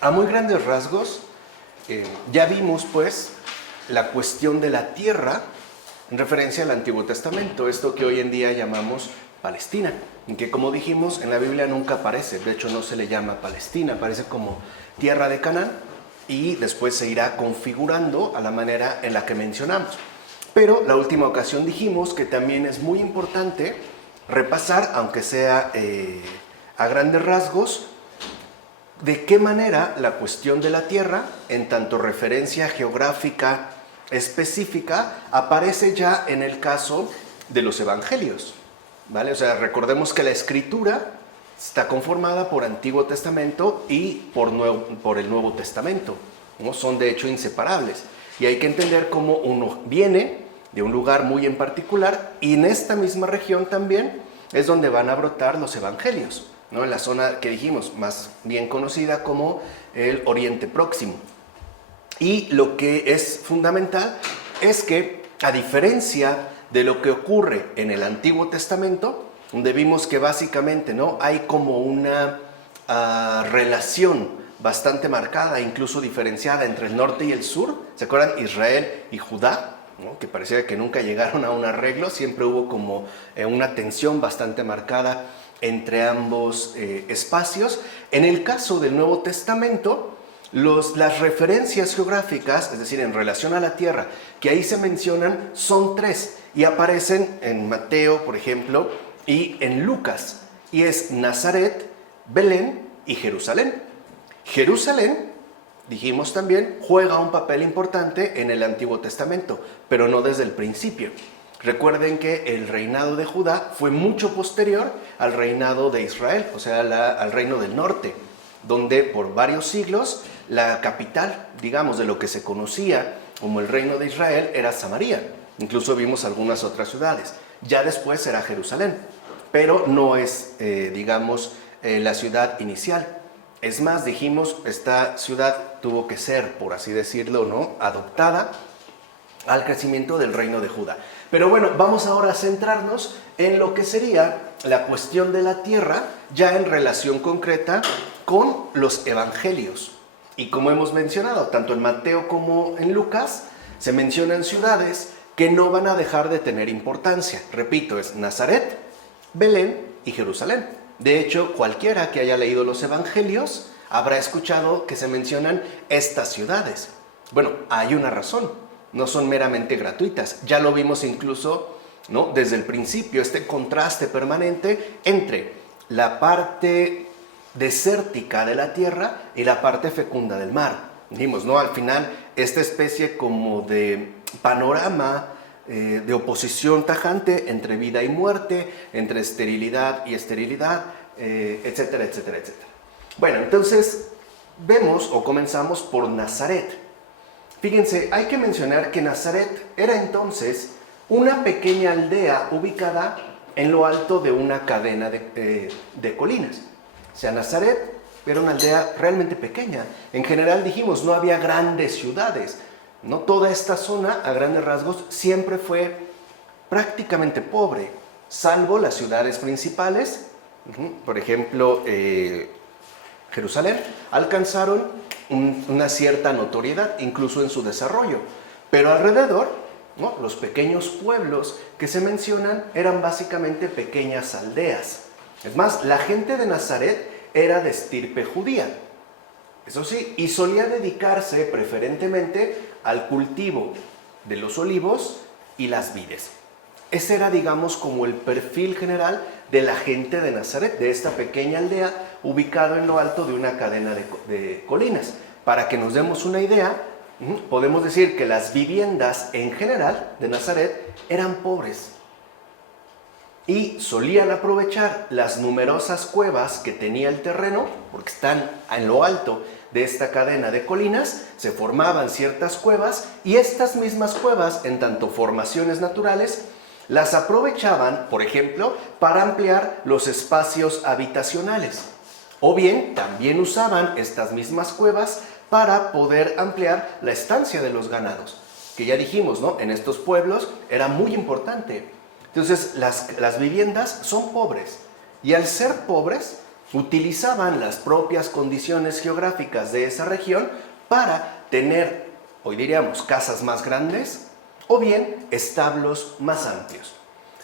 A muy grandes rasgos, ya vimos pues la cuestión de la tierra en referencia al Antiguo Testamento, esto que hoy en día llamamos Palestina, que como dijimos en la Biblia nunca aparece, de hecho no se le llama Palestina, aparece como tierra de Canaán y después se irá configurando a la manera en la que mencionamos. Pero la última ocasión dijimos que también es muy importante repasar, aunque sea a grandes rasgos, de qué manera la cuestión de la tierra, en tanto referencia geográfica específica, aparece ya en el caso de los evangelios, ¿vale? O sea, recordemos que la escritura está conformada por Antiguo Testamento y por el Nuevo Testamento, ¿no? Son de hecho inseparables. Y hay que entender cómo uno viene de un lugar muy en particular y en esta misma región también es donde van a brotar los evangelios, ¿no? En la zona que dijimos, más bien conocida como el Oriente Próximo. Y lo que es fundamental es que, a diferencia de lo que ocurre en el Antiguo Testamento, donde vimos que básicamente, ¿no?, hay como una relación bastante marcada, incluso diferenciada entre el norte y el sur. ¿Se acuerdan? Israel y Judá, ¿no?, que parecía que nunca llegaron a un arreglo, siempre hubo como una tensión bastante marcada entre ambos espacios. En el caso del Nuevo Testamento, las referencias geográficas, es decir, en relación a la tierra, que ahí se mencionan, son tres y aparecen en Mateo, por ejemplo, y en Lucas, y es Nazaret, Belén y Jerusalén. Jerusalén, dijimos también, juega un papel importante en el Antiguo Testamento, pero no desde el principio. Recuerden que el reinado de Judá fue mucho posterior al reinado de Israel, o sea, al reino del norte, donde por varios siglos la capital, digamos, de lo que se conocía como el reino de Israel era Samaria. Incluso vimos algunas otras ciudades. Ya después será Jerusalén, pero no es, digamos, la ciudad inicial. Es más, dijimos, esta ciudad tuvo que ser, por así decirlo, ¿no?, adoptada al crecimiento del reino de Judá. Pero bueno, vamos ahora a centrarnos en lo que sería la cuestión de la tierra, ya en relación concreta con los evangelios. Y como hemos mencionado, tanto en Mateo como en Lucas, se mencionan ciudades que no van a dejar de tener importancia. Repito, es Nazaret, Belén y Jerusalén. De hecho, cualquiera que haya leído los evangelios habrá escuchado que se mencionan estas ciudades. Bueno, hay una razón, no son meramente gratuitas. Ya lo vimos incluso, ¿no?, desde el principio, este contraste permanente entre la parte desértica de la tierra y la parte fecunda del mar. Dijimos, ¿no?, al final, esta especie como de panorama de oposición tajante entre vida y muerte, entre esterilidad y esterilidad, etcétera, etcétera, etcétera. Bueno, entonces vemos o comenzamos por Nazaret. Fíjense, hay que mencionar que Nazaret era entonces una pequeña aldea ubicada en lo alto de una cadena de colinas. O sea, Nazaret era una aldea realmente pequeña. En general dijimos, no había grandes ciudades, ¿no? Toda esta zona, a grandes rasgos, siempre fue prácticamente pobre, salvo las ciudades principales. Por ejemplo, Jerusalén, alcanzaron una cierta notoriedad, incluso en su desarrollo. Pero alrededor, ¿no?, los pequeños pueblos que se mencionan eran básicamente pequeñas aldeas. Es más, la gente de Nazaret era de estirpe judía, eso sí, y solía dedicarse preferentemente al cultivo de los olivos y las vides. Ese era, digamos, como el perfil general de la gente de Nazaret, de esta pequeña aldea ubicado en lo alto de una cadena de colinas. Para que nos demos una idea, podemos decir que las viviendas en general de Nazaret eran pobres y solían aprovechar las numerosas cuevas que tenía el terreno, porque están en lo alto de esta cadena de colinas, se formaban ciertas cuevas y estas mismas cuevas, en tanto formaciones naturales, las aprovechaban, por ejemplo, para ampliar los espacios habitacionales. O bien, también usaban estas mismas cuevas para poder ampliar la estancia de los ganados, que ya dijimos, ¿no?, en estos pueblos era muy importante. Entonces, las viviendas son pobres, y al ser pobres, Utilizaban las propias condiciones geográficas de esa región para tener, hoy diríamos, casas más grandes o bien establos más amplios.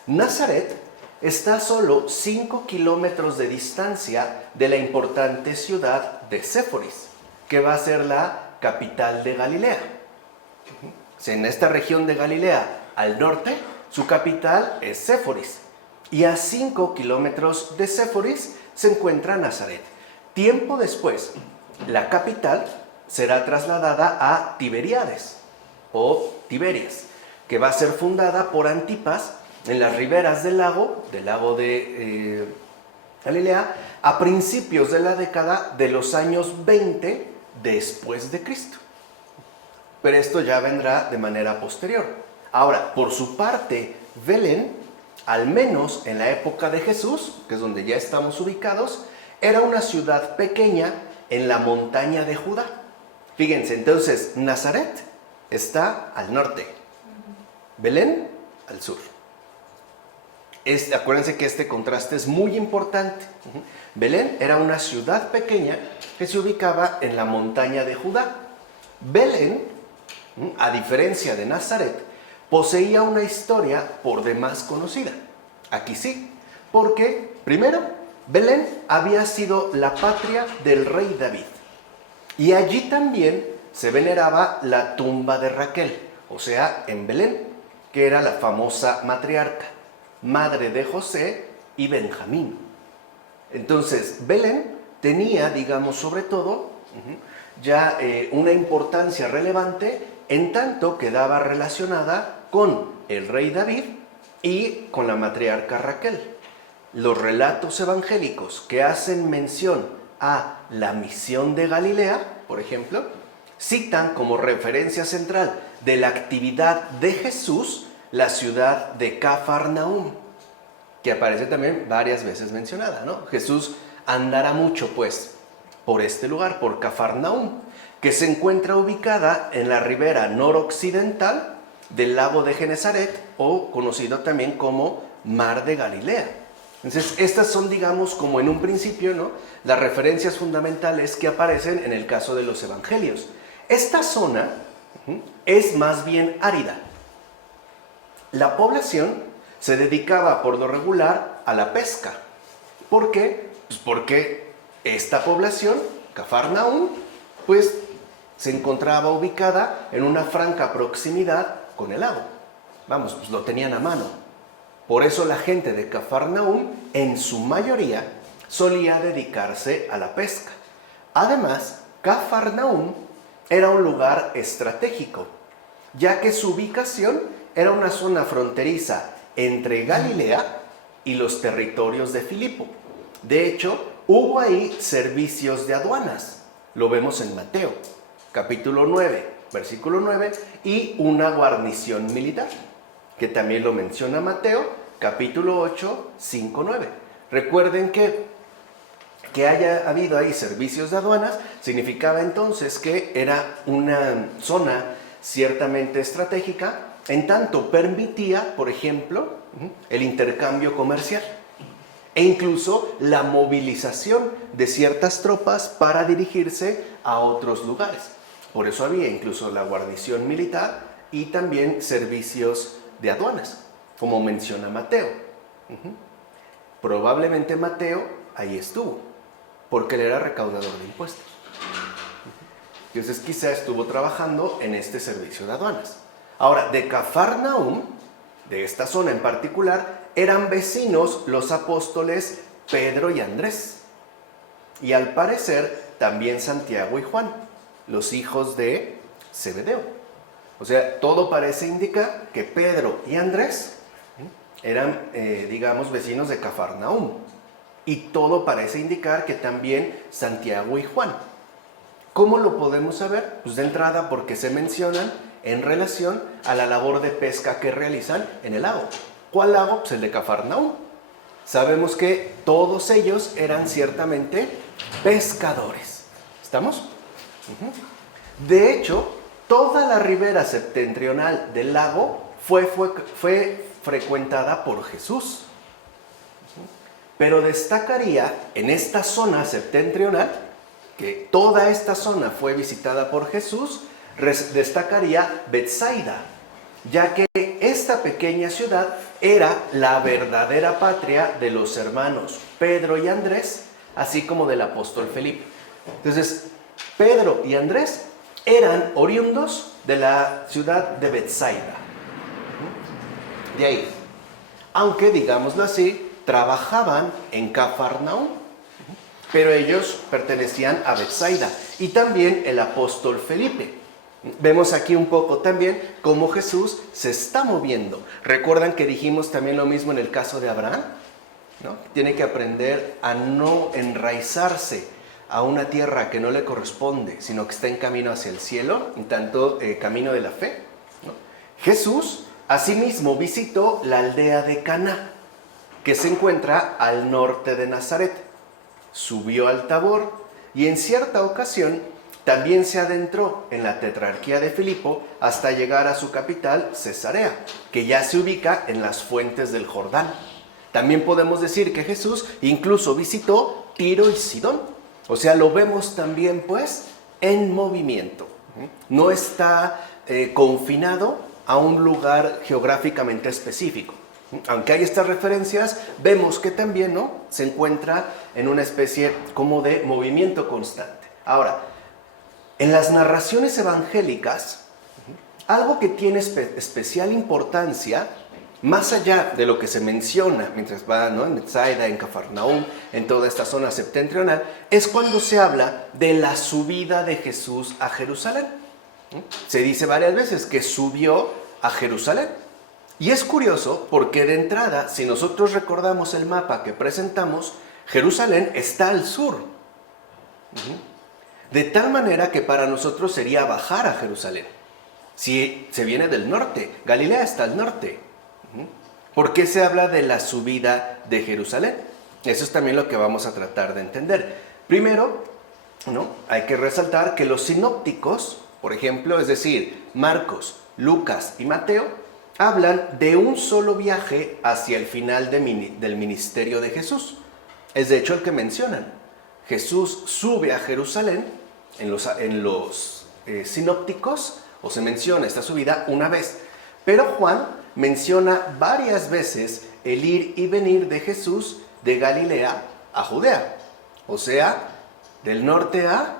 Nazaret está a solo 5 kilómetros de distancia de la importante ciudad de Séforis, que va a ser la capital de Galilea. En esta región de Galilea, al norte, su capital es Séforis. Y a 5 kilómetros de Séforis se encuentra Nazaret. Tiempo después, la capital será trasladada a Tiberíades o Tiberias, que va a ser fundada por Antipas en las riberas del lago de Galilea, a principios de la década de los años 20 después de Cristo. Pero esto ya vendrá de manera posterior. Ahora, por su parte, Belén, al menos en la época de Jesús, que es donde ya estamos ubicados, era una ciudad pequeña en la montaña de Judá. Fíjense, entonces, Nazaret está al norte, Belén al sur. Acuérdense que este contraste es muy importante. Belén era una ciudad pequeña que se ubicaba en la montaña de Judá. Belén, a diferencia de Nazaret, poseía una historia por demás conocida. Aquí sí, porque, primero, Belén había sido la patria del rey David. Y allí también se veneraba la tumba de Raquel, o sea, en Belén, que era la famosa matriarca, madre de José y Benjamín. Entonces, Belén tenía, digamos, sobre todo, ya una importancia relevante, en tanto quedaba relacionada con el rey David y con la matriarca Raquel. Los relatos evangélicos que hacen mención a la misión de Galilea, por ejemplo, citan como referencia central de la actividad de Jesús la ciudad de Cafarnaúm, que aparece también varias veces mencionada, ¿no? Jesús andará mucho, pues, por este lugar, por Cafarnaúm, que se encuentra ubicada en la ribera noroccidental del lago de Genesaret, o conocido también como Mar de Galilea. Entonces, estas son, digamos, como en un principio, ¿no?, las referencias fundamentales que aparecen en el caso de los evangelios. Esta zona es más bien árida. La población se dedicaba por lo regular a la pesca. ¿Por qué? Pues porque esta población, Cafarnaúm, pues se encontraba ubicada en una franca proximidad con el lago. Vamos, pues lo tenían a mano. Por eso la gente de Cafarnaúm, en su mayoría, solía dedicarse a la pesca. Además, Cafarnaúm era un lugar estratégico, ya que su ubicación era una zona fronteriza entre Galilea y los territorios de Filipo. De hecho, hubo ahí servicios de aduanas. Lo vemos en Mateo, capítulo 9, versículo 9, y una guarnición militar, que también lo menciona Mateo, capítulo 8, 5, 9. Recuerden que haya habido ahí servicios de aduanas significaba entonces que era una zona ciertamente estratégica, en tanto permitía, por ejemplo, el intercambio comercial e incluso la movilización de ciertas tropas para dirigirse a otros lugares. Por eso había incluso la guarnición militar y también servicios de aduanas, como menciona Mateo. Probablemente Mateo ahí estuvo, porque él era recaudador de impuestos. Entonces quizá estuvo trabajando en este servicio de aduanas. Ahora, de Cafarnaúm, de esta zona en particular, eran vecinos los apóstoles Pedro y Andrés. Y al parecer también Santiago y Juan, los hijos de Zebedeo. O sea, todo parece indicar que Pedro y Andrés eran, digamos, vecinos de Cafarnaúm. Y todo parece indicar que también Santiago y Juan. ¿Cómo lo podemos saber? Pues de entrada porque se mencionan en relación a la labor de pesca que realizan en el lago. ¿Cuál lago? Pues el de Cafarnaúm. Sabemos que todos ellos eran ciertamente pescadores. ¿Estamos? De hecho, toda la ribera septentrional del lago fue frecuentada por Jesús. pero destacaría en esta zona septentrional, que toda esta zona fue visitada por Jesús, destacaría Betsaida, ya que esta pequeña ciudad era la verdadera patria de los hermanos Pedro y Andrés, así como del apóstol Felipe. Entonces, Pedro y Andrés eran oriundos de la ciudad de Betsaida. De ahí, aunque digámoslo así, trabajaban en Cafarnaúm, pero ellos pertenecían a Betsaida, y también el apóstol Felipe. Vemos aquí un poco también cómo Jesús se está moviendo. ¿Recuerdan que dijimos también lo mismo en el caso de Abraham? ¿No? Tiene que aprender a no enraizarse a una tierra que no le corresponde, sino que está en camino hacia el cielo, en tanto camino de la fe, ¿no? Jesús asimismo visitó la aldea de Caná, que se encuentra al norte de Nazaret. Subió al Tabor y en cierta ocasión también se adentró en la tetrarquía de Filipo hasta llegar a su capital, Cesarea, que ya se ubica en las fuentes del Jordán. También podemos decir que Jesús incluso visitó Tiro y Sidón. O sea, lo vemos también pues en movimiento. No está confinado a un lugar geográficamente específico. Aunque hay estas referencias, vemos que también, ¿no?, se encuentra en una especie como de movimiento constante. Ahora, en las narraciones evangélicas, algo que tiene especial importancia, más allá de lo que se menciona mientras va, ¿no?, en Betsaida, en Cafarnaúm, en toda esta zona septentrional, es cuando se habla de la subida de Jesús a Jerusalén. Se dice varias veces que subió a Jerusalén. Y es curioso porque de entrada, si nosotros recordamos el mapa que presentamos, Jerusalén está al sur. De tal manera que para nosotros sería bajar a Jerusalén. Si se viene del norte, Galilea está al norte. ¿Por qué se habla de la subida de Jerusalén? Eso es también lo que vamos a tratar de entender. Primero, ¿no?, hay que resaltar que los sinópticos, por ejemplo, es decir, Marcos, Lucas y Mateo, hablan de un solo viaje hacia el final del ministerio de Jesús. Es de hecho el que mencionan. Jesús sube a Jerusalén en los sinópticos, o se menciona esta subida una vez. Pero Juan menciona varias veces el ir y venir de Jesús de Galilea a Judea. O sea, del norte a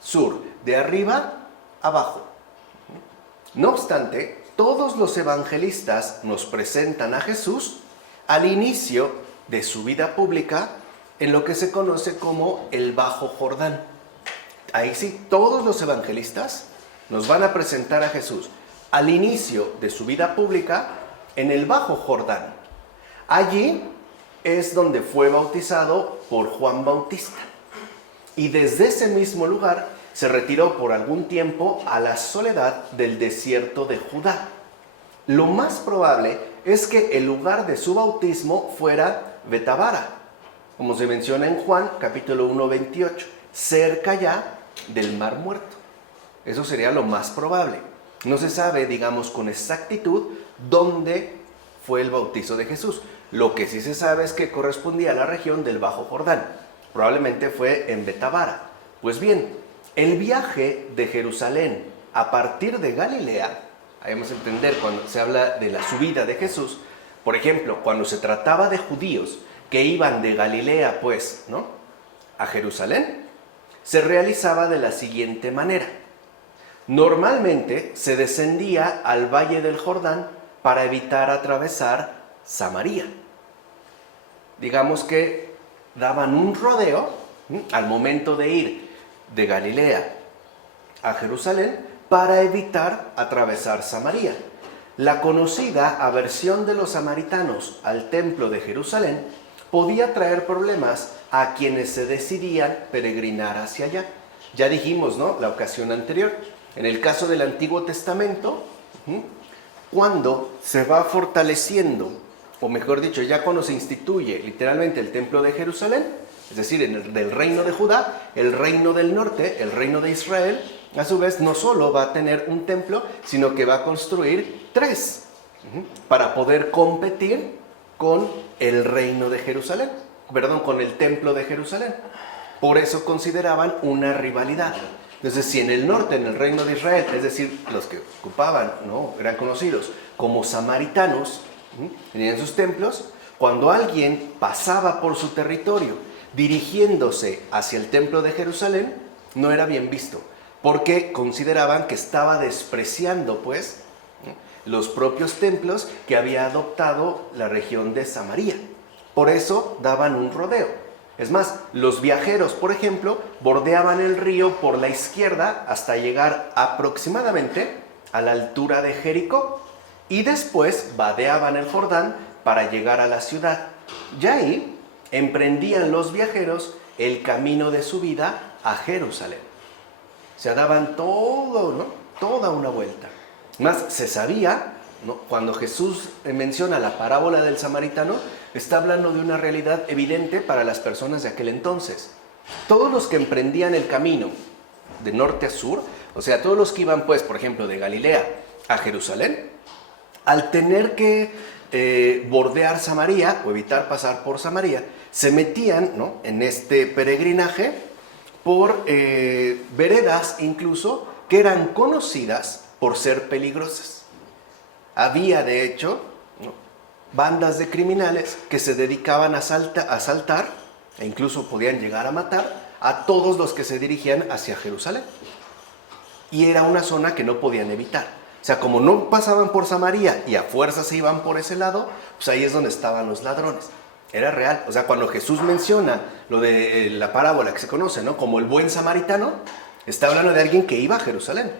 sur, de arriba a abajo. No obstante, todos los evangelistas nos presentan a Jesús al inicio de su vida pública en lo que se conoce como el Bajo Jordán. Ahí sí, todos los evangelistas nos van a presentar a Jesús al inicio de su vida pública en el Bajo Jordán. Allí es donde fue bautizado por Juan Bautista. Y desde ese mismo lugar se retiró por algún tiempo a la soledad del desierto de Judá. Lo más probable es que el lugar de su bautismo fuera Betábara, como se menciona en Juan capítulo 1, 28, cerca ya del Mar Muerto. Eso sería lo más probable. No se sabe, digamos, con exactitud dónde fue el bautizo de Jesús. Lo que sí se sabe es que correspondía a la región del Bajo Jordán. Probablemente fue en Betábara. Pues bien, el viaje de Jerusalén a partir de Galilea, debemos entender cuando se habla de la subida de Jesús, por ejemplo, cuando se trataba de judíos que iban de Galilea, pues, ¿no?, a Jerusalén, se realizaba de la siguiente manera. Normalmente se descendía al valle del Jordán para evitar atravesar Samaria. Digamos que daban un rodeo al momento de ir de Galilea a Jerusalén para evitar atravesar Samaria. La conocida aversión de los samaritanos al templo de Jerusalén podía traer problemas a quienes se decidían peregrinar hacia allá. Ya dijimos, ¿no?, la ocasión anterior. En el caso del Antiguo Testamento, cuando se va fortaleciendo, o mejor dicho, ya cuando se instituye literalmente el templo de Jerusalén, es decir, del reino de Judá, el reino del norte, el reino de Israel, a su vez no solo va a tener un templo, sino que va a construir 3 para poder competir con el reino de Jerusalén. con el templo de Jerusalén. Por eso consideraban una rivalidad. Entonces, si en el norte, en el reino de Israel, es decir, los que ocupaban, ¿no?, eran conocidos como samaritanos, tenían sus templos, cuando alguien pasaba por su territorio dirigiéndose hacia el templo de Jerusalén, no era bien visto, porque consideraban que estaba despreciando, pues, los propios templos que había adoptado la región de Samaria. Por eso daban un rodeo. Es más, los viajeros, por ejemplo, bordeaban el río por la izquierda hasta llegar aproximadamente a la altura de Jericó y después vadeaban el Jordán para llegar a la ciudad. Y ahí emprendían los viajeros el camino de su vida a Jerusalén. Se daban todo, ¿no?, toda una vuelta. Más se sabía, ¿no?, cuando Jesús menciona la parábola del samaritano, está hablando de una realidad evidente para las personas de aquel entonces. Todos los que emprendían el camino de norte a sur, o sea, todos los que iban, pues, por ejemplo, de Galilea a Jerusalén, al tener que bordear Samaria o evitar pasar por Samaria, se metían, ¿no?, en este peregrinaje por veredas incluso que eran conocidas por ser peligrosas. Había, de hecho, ¿no?, bandas de criminales que se dedicaban a asaltar e incluso podían llegar a matar a todos los que se dirigían hacia Jerusalén. Y era una zona que no podían evitar. O sea, como no pasaban por Samaria y a fuerza se iban por ese lado, pues ahí es donde estaban los ladrones. Era real. O sea, cuando Jesús menciona lo de la parábola que se conoce, ¿no?, como el buen samaritano, está hablando de alguien que iba a Jerusalén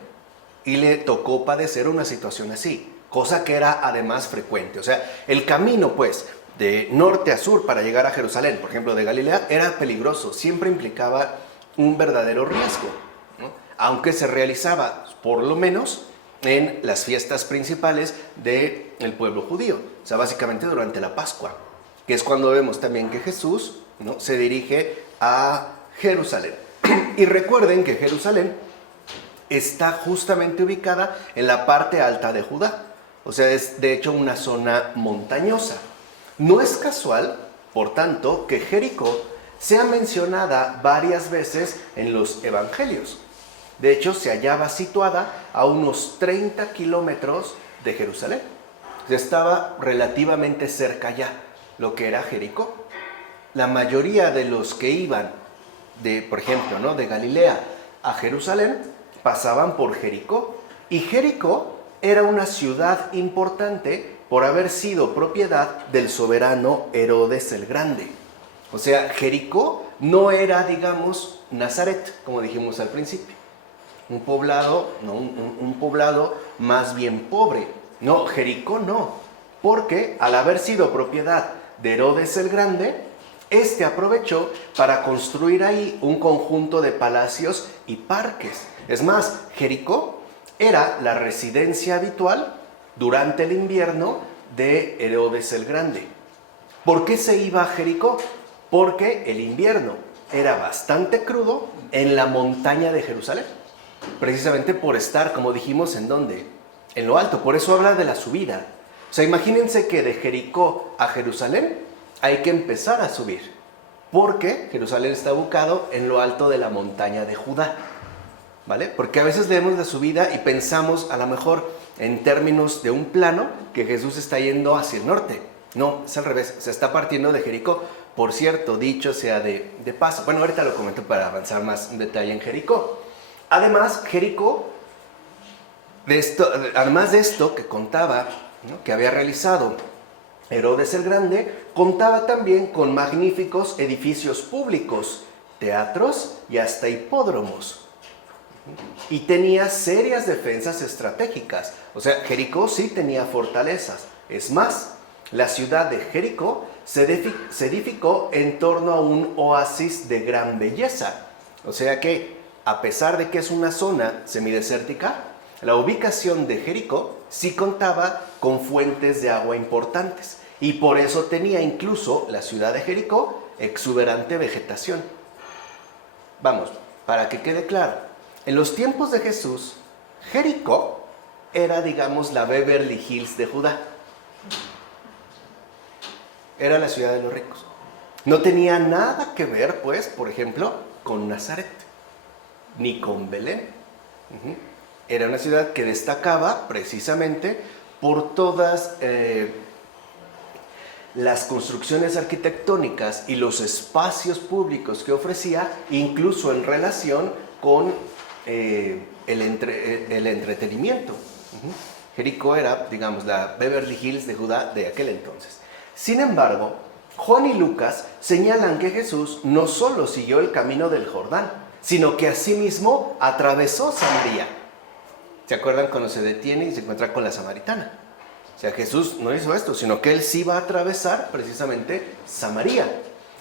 y le tocó padecer una situación así, cosa que era además frecuente. O sea, el camino, pues, de norte a sur para llegar a Jerusalén, por ejemplo, de Galilea, era peligroso, siempre implicaba un verdadero riesgo, ¿no?, aunque se realizaba, por lo menos, en las fiestas principales del pueblo judío, o sea, básicamente durante la Pascua, que es cuando vemos también que Jesús, ¿no?, se dirige a Jerusalén. Y recuerden que Jerusalén está justamente ubicada en la parte alta de Judá, o sea, es de hecho una zona montañosa. No es casual, por tanto, que Jericó sea mencionada varias veces en los evangelios. De hecho, se hallaba situada a unos 30 kilómetros de Jerusalén. Estaba relativamente cerca ya, lo que era Jericó. La mayoría de los que iban, por ejemplo, ¿no?, de Galilea a Jerusalén, pasaban por Jericó. Y Jericó era una ciudad importante por haber sido propiedad del soberano Herodes el Grande. O sea, Jericó no era, digamos, Nazaret, como dijimos al principio. Un poblado, no, un poblado más bien pobre. No, Jericó no, porque al haber sido propiedad de Herodes el Grande, este aprovechó para construir ahí un conjunto de palacios y parques. Es más, Jericó era la residencia habitual durante el invierno de Herodes el Grande. ¿Por qué se iba a Jericó? Porque el invierno era bastante crudo en la montaña de Jerusalén. Precisamente por estar, como dijimos, ¿en dónde? En lo alto. Por eso habla de la subida. O sea, imagínense que de Jericó a Jerusalén hay que empezar a subir, porque Jerusalén está ubicado en lo alto de la montaña de Judá, ¿vale? Porque a veces leemos la subida y pensamos a lo mejor en términos de un plano que Jesús está yendo hacia el norte. No, es al revés, se está partiendo de Jericó. Por cierto, dicho sea de paso. Bueno, ahorita lo comento para avanzar más en detalle en Jericó. Además, Jericó, además de esto que contaba, ¿no?, que había realizado Herodes el Grande, contaba también con magníficos edificios públicos, teatros y hasta hipódromos. Y tenía serias defensas estratégicas. O sea, Jericó sí tenía fortalezas. Es más, la ciudad de Jericó se edificó en torno a un oasis de gran belleza. O sea que, a pesar de que es una zona semidesértica, la ubicación de Jericó sí contaba con fuentes de agua importantes. Y por eso tenía incluso la ciudad de Jericó exuberante vegetación. Vamos, para que quede claro, en los tiempos de Jesús, Jericó era, digamos, la Beverly Hills de Judá. Era la ciudad de los ricos. No tenía nada que ver, pues, por ejemplo, con Nazaret, ni con Belén. Era una ciudad que destacaba precisamente por todas las construcciones arquitectónicas y los espacios públicos que ofrecía, incluso en relación con el entretenimiento. Jericó era, digamos, la Beverly Hills de Judá de aquel entonces. Sin embargo, Juan y Lucas señalan que Jesús no solo siguió el camino del Jordán, sino que asimismo atravesó Samaria. ¿Se acuerdan cuando se detiene y se encuentra con la samaritana? O sea, Jesús no hizo esto, sino que él sí va a atravesar precisamente Samaria.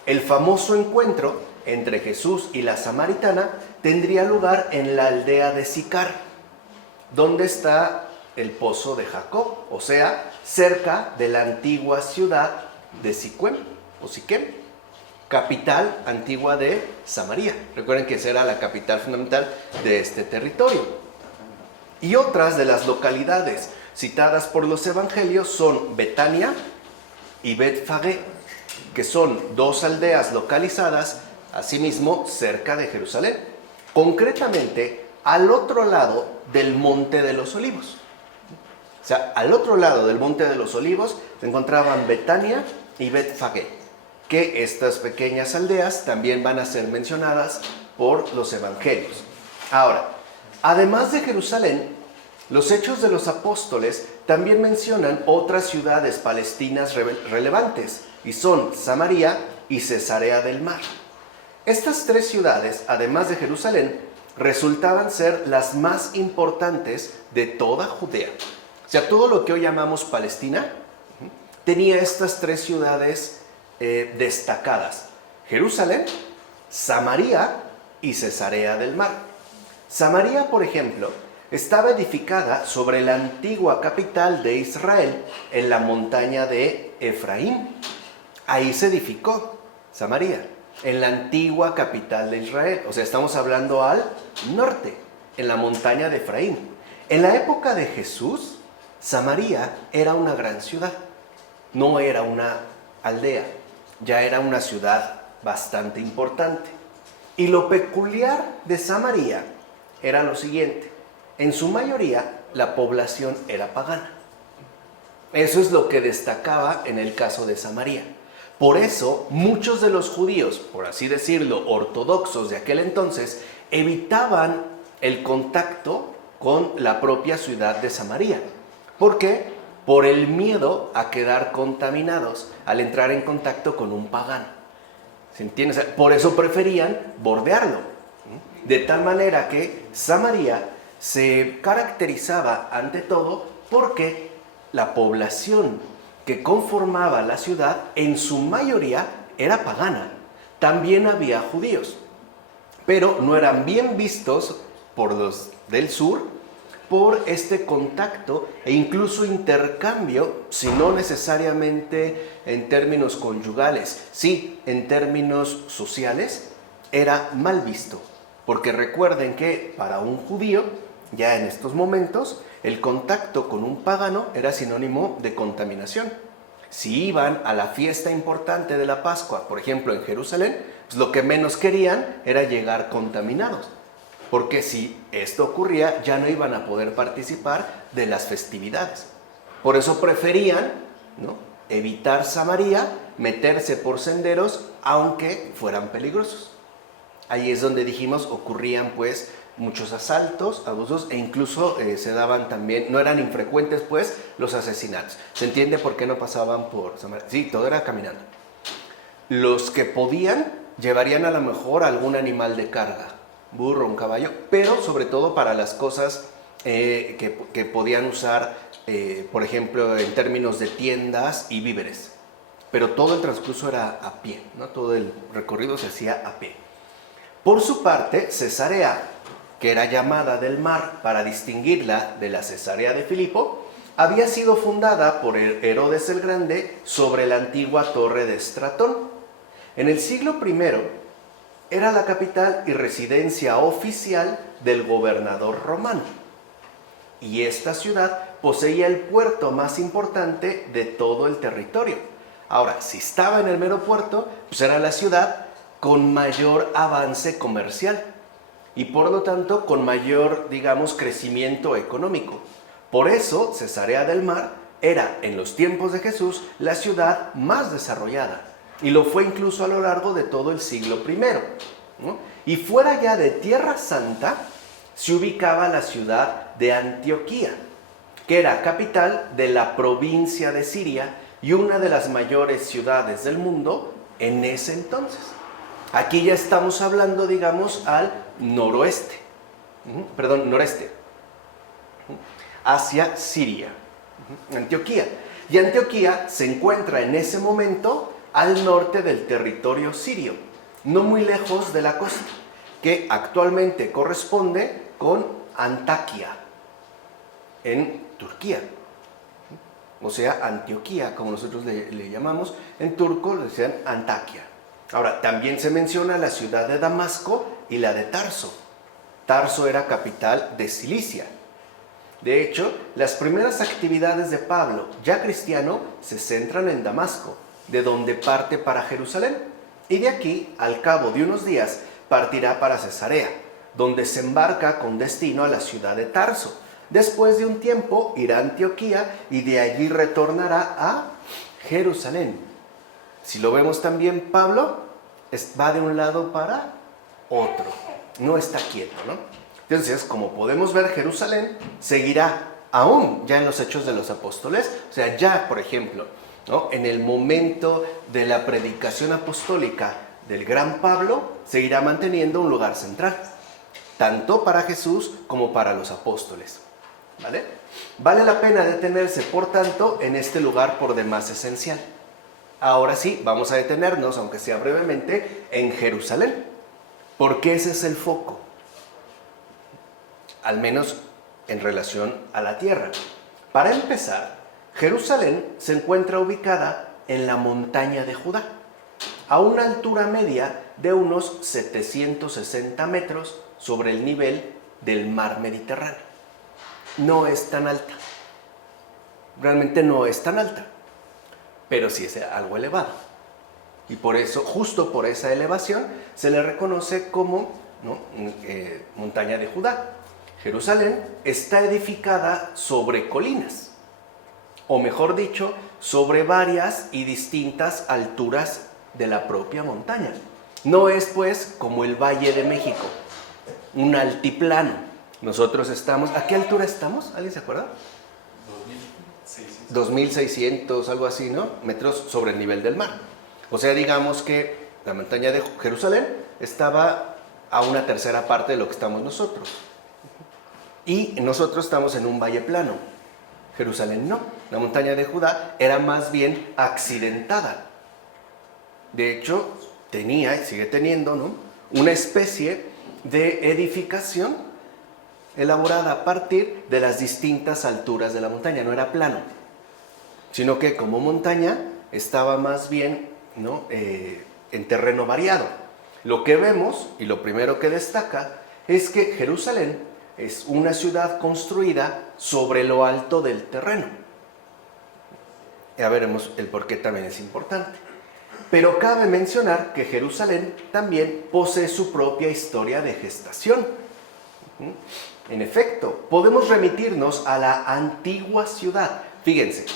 El famoso encuentro entre Jesús y la samaritana tendría lugar en la aldea de Sicar, donde está el pozo de Jacob, o sea, cerca de la antigua ciudad de Siquem, o Siquem, capital antigua de Samaria. Recuerden que esa era la capital fundamental de este territorio. Y otras de las localidades citadas por los evangelios son Betania y Betfagé, que son dos aldeas localizadas asimismo cerca de Jerusalén, concretamente al otro lado del Monte de los Olivos. O sea, al otro lado del Monte de los Olivos se encontraban Betania y Betfagé, que estas pequeñas aldeas también van a ser mencionadas por los evangelios. Ahora, además de Jerusalén, los Hechos de los Apóstoles también mencionan otras ciudades palestinas relevantes, y son Samaria y Cesarea del Mar. Estas tres ciudades, además de Jerusalén, resultaban ser las más importantes de toda Judea. O sea, todo lo que hoy llamamos Palestina tenía estas tres ciudades destacadas: Jerusalén, Samaria y Cesarea del Mar. Samaria, por ejemplo, estaba edificada sobre la antigua capital de Israel en la montaña de Efraín. Ahí se edificó Samaria, en la antigua capital de Israel. O sea, estamos hablando al norte, en la montaña de Efraín. En la época de Jesús, Samaria era una gran ciudad, no era una aldea, ya era una ciudad bastante importante. Y lo peculiar de Samaria era lo siguiente: en su mayoría la población era pagana. Eso es lo que destacaba en el caso de Samaria. Por eso muchos de los judíos, por así decirlo, ortodoxos de aquel entonces, evitaban el contacto con la propia ciudad de Samaria. ¿Por qué? Por el miedo a quedar contaminados al entrar en contacto con un pagano. ¿Se entiende? Por eso preferían bordearlo. De tal manera que Samaria se caracterizaba ante todo porque la población que conformaba la ciudad en su mayoría era pagana. También había judíos, pero no eran bien vistos por los del sur por este contacto e incluso intercambio, si no necesariamente en términos conyugales, sí en términos sociales, era mal visto. Porque recuerden que para un judío, ya en estos momentos, el contacto con un pagano era sinónimo de contaminación. Si iban a la fiesta importante de la Pascua, por ejemplo en Jerusalén, pues lo que menos querían era llegar contaminados. Porque si esto ocurría, ya no iban a poder participar de las festividades. Por eso preferían, ¿no?, evitar Samaria, meterse por senderos, aunque fueran peligrosos. Ahí es donde dijimos ocurrían pues muchos asaltos, abusos e incluso se daban también, no eran infrecuentes pues los asesinatos. ¿Se entiende por qué no pasaban por Samaria? Sí, todo era caminando. Los que podían llevarían a lo mejor algún animal de carga, burro, un caballo, pero sobre todo para las cosas que podían usar, por ejemplo, en términos de tiendas y víveres. Pero todo el transcurso era a pie, ¿no? Todo el recorrido se hacía a pie. Por su parte, Cesarea, que era llamada del Mar para distinguirla de la Cesarea de Filipo, había sido fundada por Herodes el Grande sobre la antigua torre de Estratón. En el siglo I era la capital y residencia oficial del gobernador romano. Y esta ciudad poseía el puerto más importante de todo el territorio. Ahora, si estaba en el mero puerto, pues era la ciudad con mayor avance comercial y por lo tanto con mayor, digamos, crecimiento económico. Por eso, Cesarea del Mar era, en los tiempos de Jesús, la ciudad más desarrollada y lo fue incluso a lo largo de todo el siglo I, ¿no? Y fuera ya de Tierra Santa se ubicaba la ciudad de Antioquía, que era capital de la provincia de Siria y una de las mayores ciudades del mundo en ese entonces. Aquí ya estamos hablando, digamos, al noreste, hacia Siria, Antioquía. Y Antioquía se encuentra en ese momento al norte del territorio sirio, no muy lejos de la costa, que actualmente corresponde con Antaquia, en Turquía. O sea, Antioquía, como nosotros le llamamos, en turco le decían Antaquia. Ahora, también se menciona la ciudad de Damasco y la de Tarso. Tarso era capital de Cilicia. De hecho, las primeras actividades de Pablo, ya cristiano, se centran en Damasco, de donde parte para Jerusalén. Y de aquí, al cabo de unos días, partirá para Cesarea, donde se embarca con destino a la ciudad de Tarso. Después de un tiempo irá a Antioquía y de allí retornará a Jerusalén. Si lo vemos también, Pablo va de un lado para otro, no está quieto, ¿no? Entonces, como podemos ver, Jerusalén seguirá aún ya en los Hechos de los Apóstoles, o sea, ya, por ejemplo, ¿no?, en el momento de la predicación apostólica del gran Pablo, seguirá manteniendo un lugar central, tanto para Jesús como para los apóstoles, ¿vale? Vale la pena detenerse, por tanto, en este lugar por demás esencial. Ahora sí, vamos a detenernos, aunque sea brevemente, en Jerusalén, porque ese es el foco, al menos en relación a la tierra. Para empezar, Jerusalén se encuentra ubicada en la montaña de Judá, a una altura media de unos 760 metros sobre el nivel del mar Mediterráneo. No es tan alta, realmente no es tan alta, pero sí es algo elevado. Y por eso, justo por esa elevación, se le reconoce como, ¿no?, montaña de Judá. Jerusalén está edificada sobre colinas, o mejor dicho, sobre varias y distintas alturas de la propia montaña. No es, pues, como el Valle de México, un altiplano. Nosotros estamos, ¿a qué altura estamos? ¿Alguien se acuerda? 2600, algo así, ¿no?, metros sobre el nivel del mar. O sea, digamos que la montaña de Jerusalén estaba a una tercera parte de lo que estamos nosotros. Y nosotros estamos en un valle plano. Jerusalén no. La montaña de Judá era más bien accidentada. De hecho, tenía y sigue teniendo, ¿no?, una especie de edificación elaborada a partir de las distintas alturas de la montaña. No era plano, sino que como montaña estaba más bien, ¿no?, en terreno variado. Lo que vemos, y lo primero que destaca, es que Jerusalén es una ciudad construida sobre lo alto del terreno. Ya veremos el por qué también es importante. Pero cabe mencionar que Jerusalén también posee su propia historia de gestación. En efecto, podemos remitirnos a la antigua ciudad. Fíjense,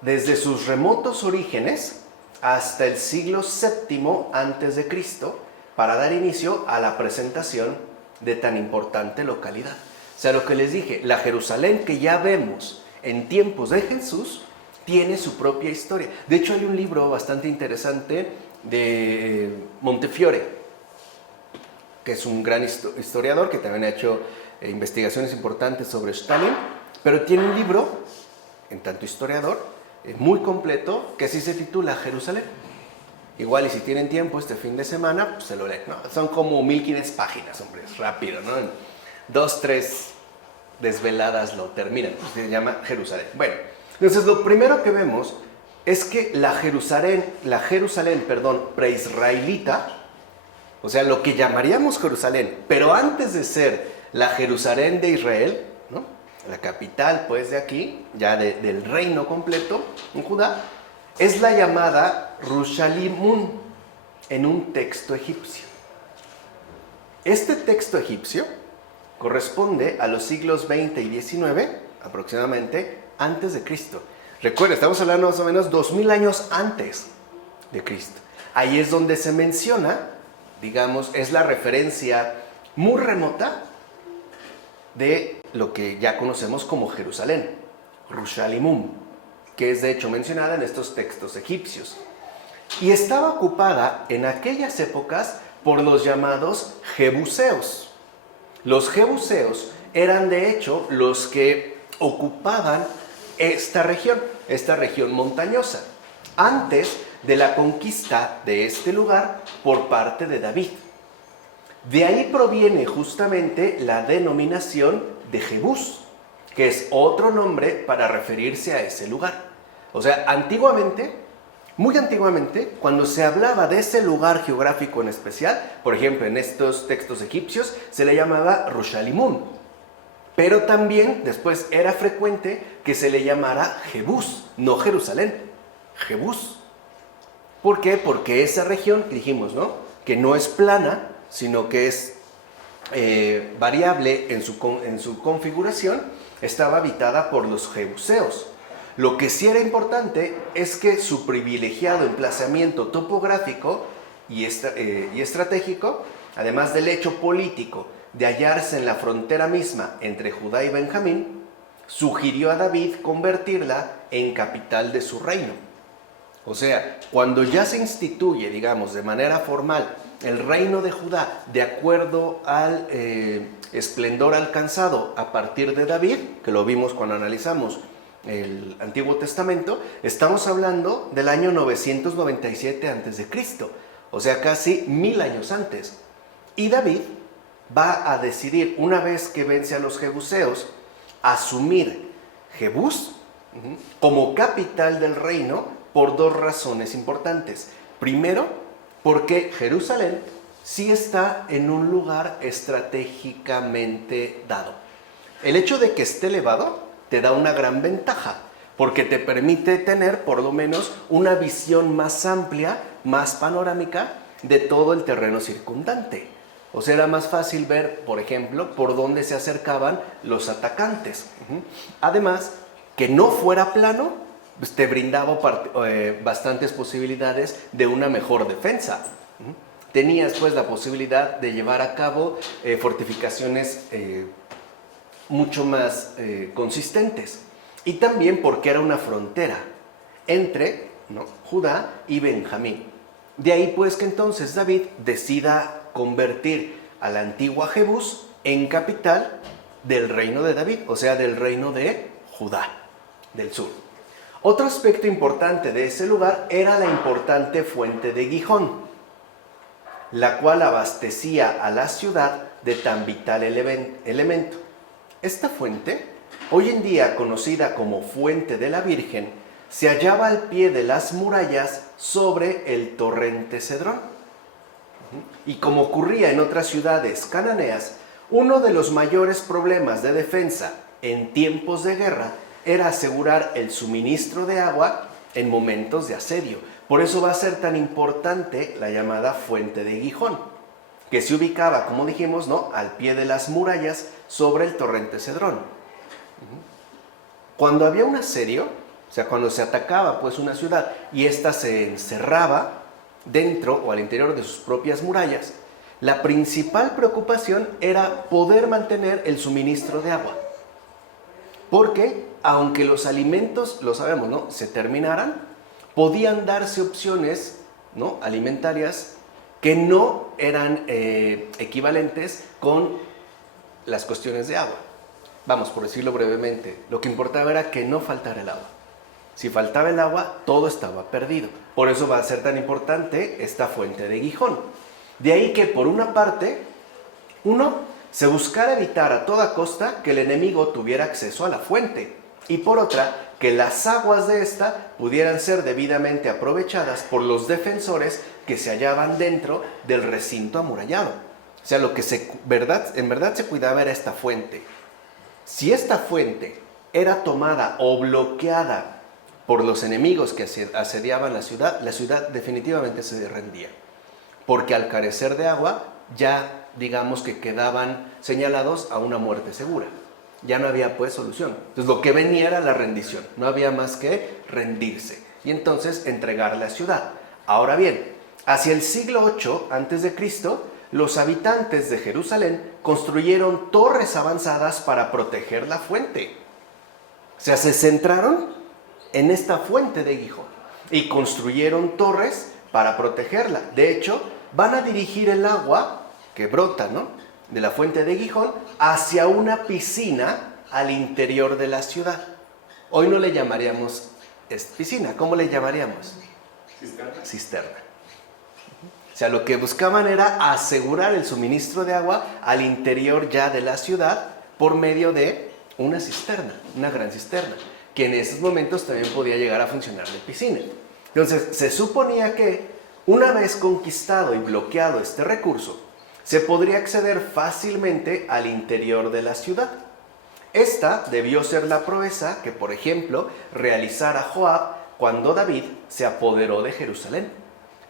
desde sus remotos orígenes hasta el siglo VII a.C., para dar inicio a la presentación de tan importante localidad. O sea, lo que les dije, la Jerusalén que ya vemos en tiempos de Jesús tiene su propia historia. De hecho, hay un libro bastante interesante de Montefiore, que es un gran historiador que también ha hecho investigaciones importantes sobre Stalin, pero tiene un libro, en tanto historiador, muy completo, que así se titula Jerusalén. Igual, y si tienen tiempo este fin de semana, pues se lo leen, ¿no? Son como 1500 páginas, hombre, es rápido, ¿no? En 2-3 desveladas lo terminan, pues se llama Jerusalén. Bueno, entonces lo primero que vemos es que la Jerusalén, preisraelita, o sea, lo que llamaríamos Jerusalén, pero antes de ser la Jerusalén de Israel, ¿no?, la capital, pues, de aquí, ya del reino completo, en Judá, es la llamada Rushalimun en un texto egipcio. Este texto egipcio corresponde a los siglos XX y XIX, aproximadamente, antes de Cristo. Recuerda, estamos hablando más o menos 2000 años antes de Cristo. Ahí es donde se menciona, digamos, es la referencia muy remota de lo que ya conocemos como Jerusalén, Rushalimun, que es de hecho mencionada en estos textos egipcios. Y estaba ocupada en aquellas épocas por los llamados jebuseos. Los jebuseos eran de hecho los que ocupaban esta región montañosa, antes de la conquista de este lugar por parte de David. De ahí proviene justamente la denominación de Jebús, que es otro nombre para referirse a ese lugar. O sea, antiguamente, muy antiguamente, cuando se hablaba de ese lugar geográfico en especial, por ejemplo, en estos textos egipcios, se le llamaba Rushalimun. Pero también después era frecuente que se le llamara Jebús, no Jerusalén, Jebús. ¿Por qué? Porque esa región, dijimos, ¿no?, que no es plana, sino que es variable en su configuración, estaba habitada por los jebuseos. Lo que sí era importante es que su privilegiado emplazamiento topográfico y estratégico, además del hecho político de hallarse en la frontera misma entre Judá y Benjamín, sugirió a David convertirla en capital de su reino. O sea, cuando ya se instituye, digamos, de manera formal el reino de Judá, de acuerdo al esplendor alcanzado a partir de David, que lo vimos cuando analizamos el Antiguo Testamento, estamos hablando del año 997 a.C., o sea, casi 1000 años antes. Y David va a decidir, una vez que vence a los jebuseos, asumir Jebús como capital del reino por dos razones importantes. Primero, porque Jerusalén sí está en un lugar estratégicamente dado. El hecho de que esté elevado te da una gran ventaja, porque te permite tener por lo menos una visión más amplia, más panorámica de todo el terreno circundante. O sea, era más fácil ver, por ejemplo, por dónde se acercaban los atacantes. Además, que no fuera plano, pues te brindaba bastantes posibilidades de una mejor defensa. Tenías pues la posibilidad de llevar a cabo fortificaciones mucho más consistentes. Y también porque era una frontera entre Judá y Benjamín. De ahí pues que entonces David decida convertir a la antigua Jebús en capital del reino de David, o sea, del reino de Judá, del sur. Otro aspecto importante de ese lugar era la importante fuente de Gihón, la cual abastecía a la ciudad de tan vital elemento. Esta fuente, hoy en día conocida como Fuente de la Virgen, se hallaba al pie de las murallas sobre el torrente Cedrón. Y como ocurría en otras ciudades cananeas, uno de los mayores problemas de defensa en tiempos de guerra era asegurar el suministro de agua en momentos de asedio. Por eso va a ser tan importante la llamada Fuente de Gihón, que se ubicaba, como dijimos, al pie de las murallas sobre el torrente Cedrón. Cuando había un asedio, o sea, cuando se atacaba pues una ciudad y ésta se encerraba dentro o al interior de sus propias murallas, la principal preocupación era poder mantener el suministro de agua. Porque, aunque los alimentos, lo sabemos, se terminaran, podían darse opciones alimentarias que no eran equivalentes con las cuestiones de agua. Vamos, por decirlo brevemente, lo que importaba era que no faltara el agua. Si faltaba el agua, todo estaba perdido. Por eso va a ser tan importante esta fuente de Gihón. De ahí que, por una parte, se buscara evitar a toda costa que el enemigo tuviera acceso a la fuente. Y por otra, que las aguas de esta pudieran ser debidamente aprovechadas por los defensores que se hallaban dentro del recinto amurallado. O sea, lo que en verdad se cuidaba era esta fuente. Si esta fuente era tomada o bloqueada por los enemigos que asediaban la ciudad definitivamente se rendía. Porque al carecer de agua, ya digamos que quedaban señalados a una muerte segura. Ya no había pues solución. Entonces lo que venía era la rendición. No había más que rendirse. Y entonces entregar la ciudad. Ahora bien, hacia el siglo VIII a.C., los habitantes de Jerusalén construyeron torres avanzadas para proteger la fuente. O sea, se centraron en esta fuente de Gijón y construyeron torres para protegerla. De hecho, van a dirigir el agua que brota, ¿no?, de la fuente de Gijón hacia una piscina al interior de la ciudad. Hoy no le llamaríamos piscina, ¿cómo le llamaríamos? Cisterna. O sea, lo que buscaban era asegurar el suministro de agua al interior ya de la ciudad por medio de una cisterna, una gran cisterna, que en esos momentos también podía llegar a funcionar de piscina. Entonces, se suponía que una vez conquistado y bloqueado este recurso, se podría acceder fácilmente al interior de la ciudad. Esta debió ser la proeza que, por ejemplo, realizara Joab cuando David se apoderó de Jerusalén,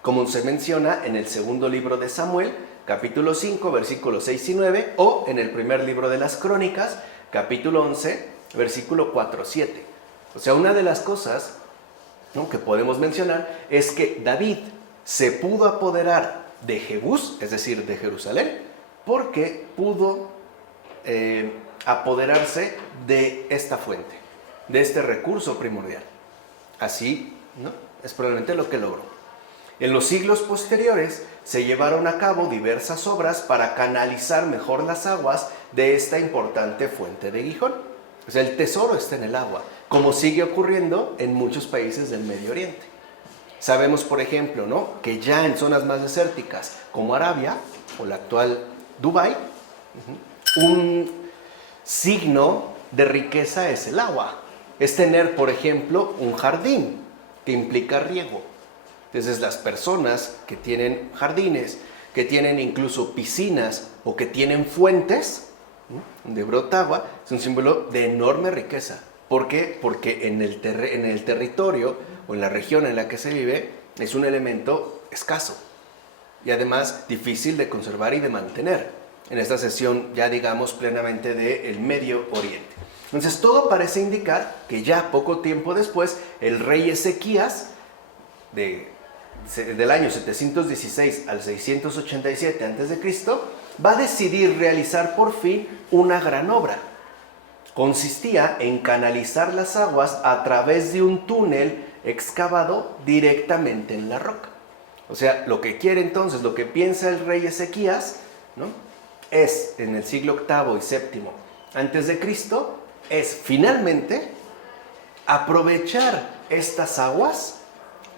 como se menciona en el segundo libro de Samuel, capítulo 5, versículos 6 y 9, o en el primer libro de las Crónicas, capítulo 11, versículo 4-7. O sea, una de las cosas, ¿no?, que podemos mencionar es que David se pudo apoderar de Jebús, es decir, de Jerusalén, porque pudo apoderarse de esta fuente, de este recurso primordial. Así, ¿no?, es probablemente lo que logró. En los siglos posteriores se llevaron a cabo diversas obras para canalizar mejor las aguas de esta importante fuente de Gijón. O sea, el tesoro está en el agua, como sigue ocurriendo en muchos países del Medio Oriente. Sabemos, por ejemplo, ¿no?, que ya en zonas más desérticas, como Arabia o la actual Dubái, un signo de riqueza es el agua. Es tener, por ejemplo, un jardín que implica riego. Entonces, las personas que tienen jardines, que tienen incluso piscinas o que tienen fuentes, ¿no?, donde brota agua, es un símbolo de enorme riqueza. ¿Por qué? Porque en el territorio o en la región en la que se vive es un elemento escaso y además difícil de conservar y de mantener. En esta sesión ya digamos plenamente del Medio Oriente. Entonces todo parece indicar que ya poco tiempo después el rey Ezequías del año 716 al 687 a.C. va a decidir realizar por fin una gran obra. Consistía en canalizar las aguas a través de un túnel excavado directamente en la roca. O sea, lo que quiere entonces, lo que piensa el rey Ezequías, ¿no?, es en el siglo VIII y VII antes de Cristo, es finalmente aprovechar estas aguas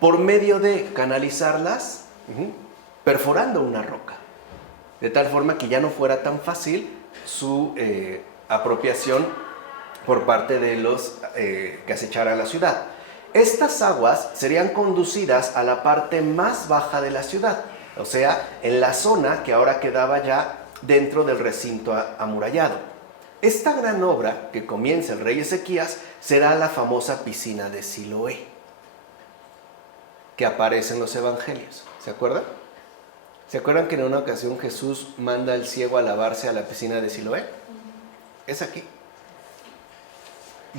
por medio de canalizarlas perforando una roca, de tal forma que ya no fuera tan fácil su apropiación por parte de los que acecharan la ciudad. Estas aguas serían conducidas a la parte más baja de la ciudad, o sea, en la zona que ahora quedaba ya dentro del recinto amurallado. Esta gran obra que comienza el rey Ezequías será la famosa piscina de Siloé, que aparece en los evangelios. ¿Se acuerdan? ¿Se acuerdan que en una ocasión Jesús manda al ciego a lavarse a la piscina de Siloé? Es aquí.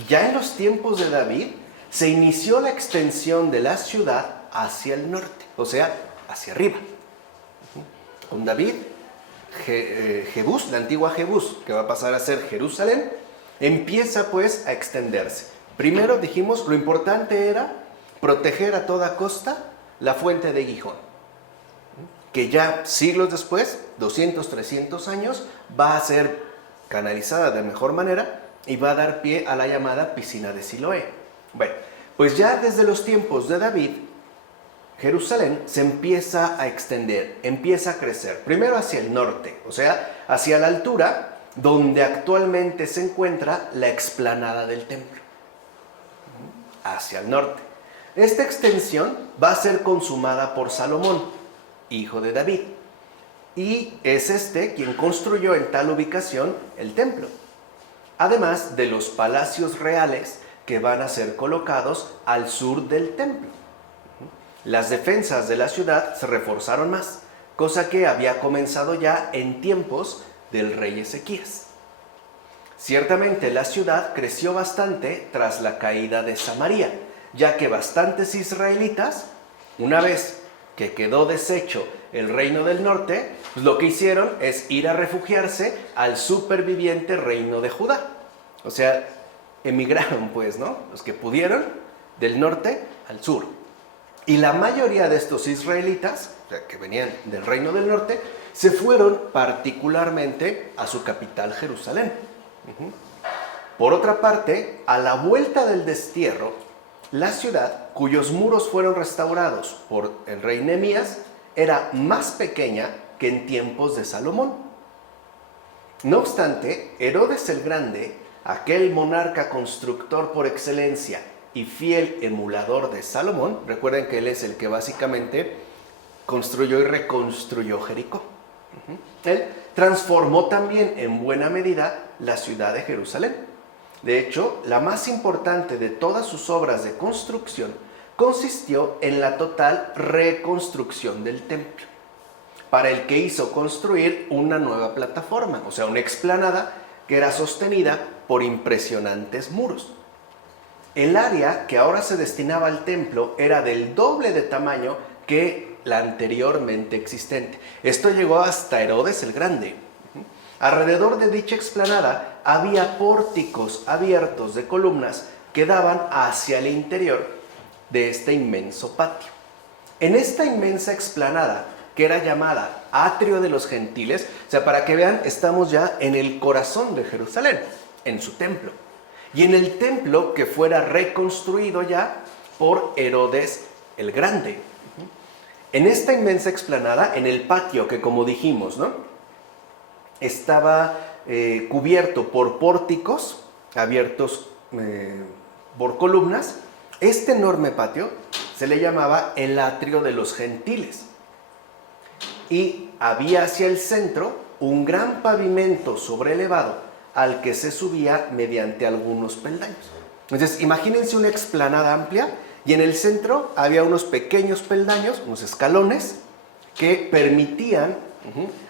Ya en los tiempos de David se inició la extensión de la ciudad hacia el norte, o sea, hacia arriba. Con David, Jebús, la antigua Jebús, que va a pasar a ser Jerusalén, empieza pues a extenderse. Primero dijimos, lo importante era proteger a toda costa la fuente de Gijón, que ya siglos después, 200, 300 años, va a ser canalizada de mejor manera y va a dar pie a la llamada piscina de Siloé. Bueno, pues ya desde los tiempos de David, Jerusalén se empieza a extender, empieza a crecer, primero hacia el norte, o sea, hacia la altura donde actualmente se encuentra la explanada del templo, hacia el norte. Esta extensión va a ser consumada por Salomón, hijo de David, y es quien construyó en tal ubicación el templo, además de los palacios reales que van a ser colocados al sur del templo. Las defensas de la ciudad se reforzaron más, cosa que había comenzado ya en tiempos del rey Ezequías. Ciertamente la ciudad creció bastante tras la caída de Samaria, ya que bastantes israelitas, una vez que quedó deshecho el reino del norte, pues lo que hicieron es ir a refugiarse al superviviente reino de Judá. O sea, emigraron pues, ¿no? Los que pudieron del norte al sur. Y la mayoría de estos israelitas, o sea, que venían del reino del norte, se fueron particularmente a su capital, Jerusalén. Por otra parte, a la vuelta del destierro, la ciudad, cuyos muros fueron restaurados por el rey Nehemías, era más pequeña que en tiempos de Salomón. No obstante, Herodes el Grande, aquel monarca constructor por excelencia y fiel emulador de Salomón, recuerden que él es el que básicamente construyó y reconstruyó Jericó. Él transformó también en buena medida la ciudad de Jerusalén. De hecho, la más importante de todas sus obras de construcción consistió en la total reconstrucción del templo, para el que hizo construir una nueva plataforma, o sea, una explanada que era sostenida por impresionantes muros. El área que ahora se destinaba al templo era del doble de tamaño que la anteriormente existente. Esto llegó hasta Herodes el Grande. Alrededor de dicha explanada había pórticos abiertos de columnas que daban hacia el interior de este inmenso patio. En esta inmensa explanada, que era llamada Atrio de los Gentiles, o sea, para que vean, estamos ya en el corazón de Jerusalén, en su templo. Y en el templo que fuera reconstruido ya por Herodes el Grande. En esta inmensa explanada, en el patio que, como dijimos, ¿no?, estaba cubierto por pórticos abiertos por columnas, este enorme patio se le llamaba el Atrio de los Gentiles. Y había hacia el centro un gran pavimento sobrelevado al que se subía mediante algunos peldaños. Entonces, imagínense una explanada amplia y en el centro había unos pequeños peldaños, unos escalones, que permitían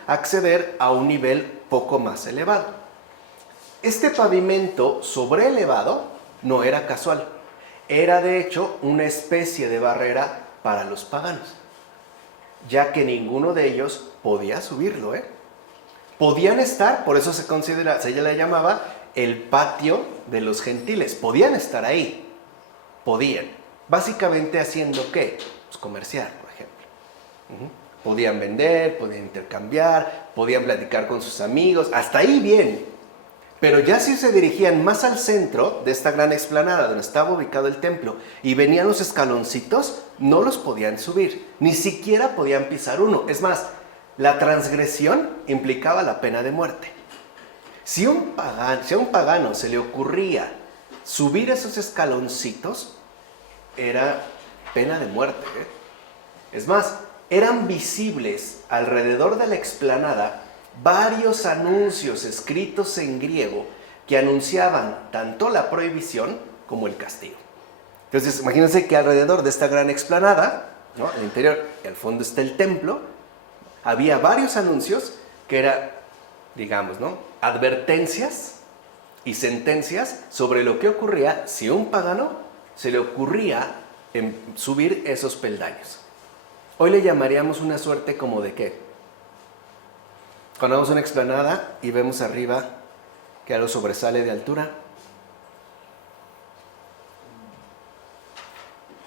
acceder a un nivel poco más elevado. Este pavimento sobrelevado no era casual, era de hecho una especie de barrera para los paganos, ya que ninguno de ellos podía subirlo, Podían estar, por eso se le llamaba el patio de los gentiles, podían estar ahí, podían, básicamente haciendo ¿qué? Pues comerciar, por ejemplo. Podían vender, podían intercambiar, podían platicar con sus amigos, hasta ahí bien. Pero ya si se dirigían más al centro de esta gran explanada donde estaba ubicado el templo y venían los escaloncitos, no los podían subir, ni siquiera podían pisar uno. Es más, la transgresión implicaba la pena de muerte. Si a un pagano se le ocurría subir esos escaloncitos, era pena de muerte. Es más, eran visibles alrededor de la explanada varios anuncios escritos en griego que anunciaban tanto la prohibición como el castigo. Entonces, imagínense que alrededor de esta gran explanada, ¿no?, al interior y al fondo está el templo, había varios anuncios que eran, digamos, ¿no?, advertencias y sentencias sobre lo que ocurría si a un pagano se le ocurría subir esos peldaños. Hoy le llamaríamos una suerte como de ¿qué? Cuando vamos a una explanada y vemos arriba que algo sobresale de altura.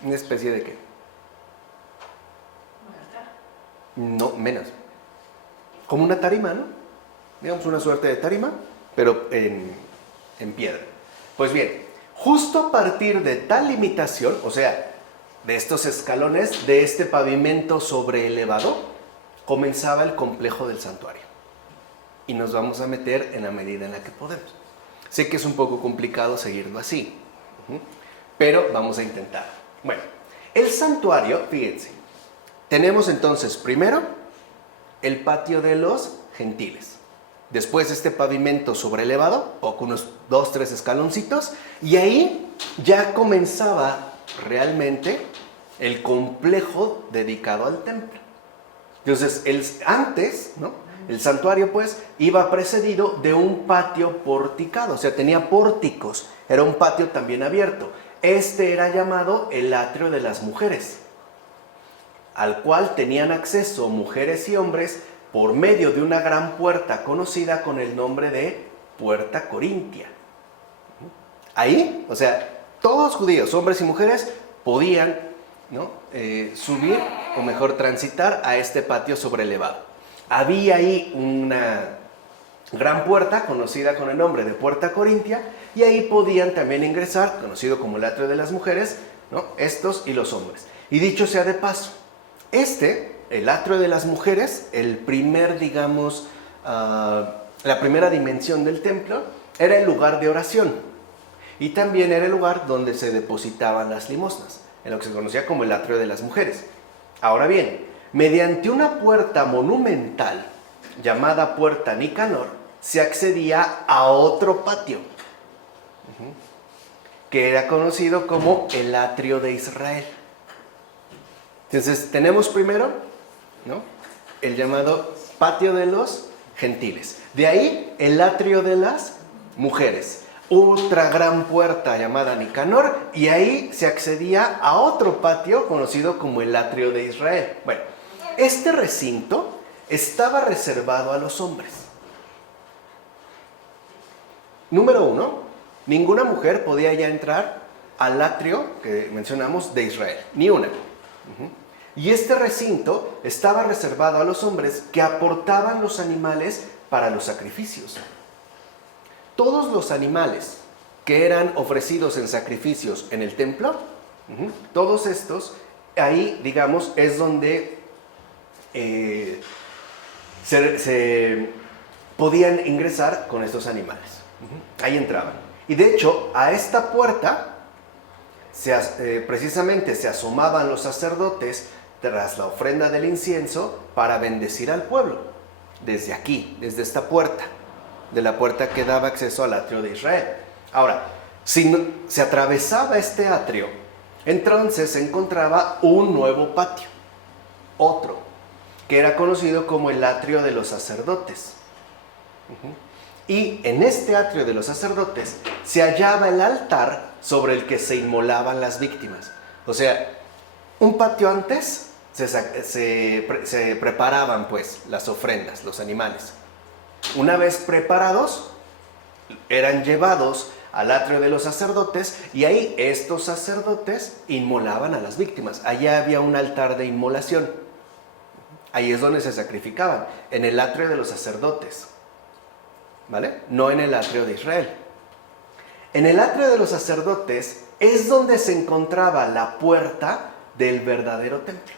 ¿Una especie de qué? No, menos. Como una tarima, ¿no? Digamos una suerte de tarima, pero en piedra. Pues bien, justo a partir de tal limitación, o sea, de estos escalones, de este pavimento sobreelevado, comenzaba el complejo del santuario. Y nos vamos a meter en la medida en la que podemos. Sé que es un poco complicado seguirlo así, pero vamos a intentar. Bueno, el santuario, fíjense, tenemos entonces primero el patio de los gentiles. Después este pavimento sobrelevado, o con unos 2, 3 escaloncitos, y ahí ya comenzaba realmente el complejo dedicado al templo. Entonces, antes, ¿no?, el santuario pues iba precedido de un patio porticado, o sea, tenía pórticos, era un patio también abierto. Este era llamado el atrio de las mujeres, al cual tenían acceso mujeres y hombres por medio de una gran puerta conocida con el nombre de Puerta Corintia. Ahí, o sea, todos judíos, hombres y mujeres, podían, ¿no?, subir, o mejor transitar a este patio sobrelevado. Había ahí una gran puerta conocida con el nombre de Puerta Corintia, y ahí podían también ingresar, conocido como el atrio de las mujeres, ¿no?, estos y los hombres. Y dicho sea de paso, el atrio de las mujeres, el primer, digamos, la primera dimensión del templo, era el lugar de oración. Y también era el lugar donde se depositaban las limosnas, en lo que se conocía como el atrio de las mujeres. Ahora bien, mediante una puerta monumental, llamada Puerta Nicanor, se accedía a otro patio, que era conocido como el atrio de Israel. Entonces, tenemos primero, ¿no?, el llamado patio de los gentiles. De ahí, el atrio de las mujeres. Otra gran puerta llamada Nicanor, y ahí se accedía a otro patio conocido como el atrio de Israel. Bueno, este recinto estaba reservado a los hombres. Número 1, ninguna mujer podía ya entrar al atrio que mencionamos de Israel, ni una. Y este recinto estaba reservado a los hombres que aportaban los animales para los sacrificios. Todos los animales que eran ofrecidos en sacrificios en el templo, todos estos, ahí, digamos, es donde se podían ingresar con estos animales. Ahí entraban. Y de hecho, a esta puerta precisamente se asomaban los sacerdotes tras la ofrenda del incienso para bendecir al pueblo. Desde aquí, desde esta puerta, de la puerta que daba acceso al atrio de Israel. Ahora, si se atravesaba este atrio, entonces se encontraba un nuevo patio, otro, que era conocido como el atrio de los sacerdotes. Y en este atrio de los sacerdotes se hallaba el altar sobre el que se inmolaban las víctimas. O sea, un patio antes se preparaban pues las ofrendas, los animales. Una vez preparados, eran llevados al atrio de los sacerdotes, y ahí estos sacerdotes inmolaban a las víctimas. Allá había un altar de inmolación. Ahí es donde se sacrificaban, en el atrio de los sacerdotes, ¿vale? No en el atrio de Israel. En el atrio de los sacerdotes es donde se encontraba la puerta del verdadero templo.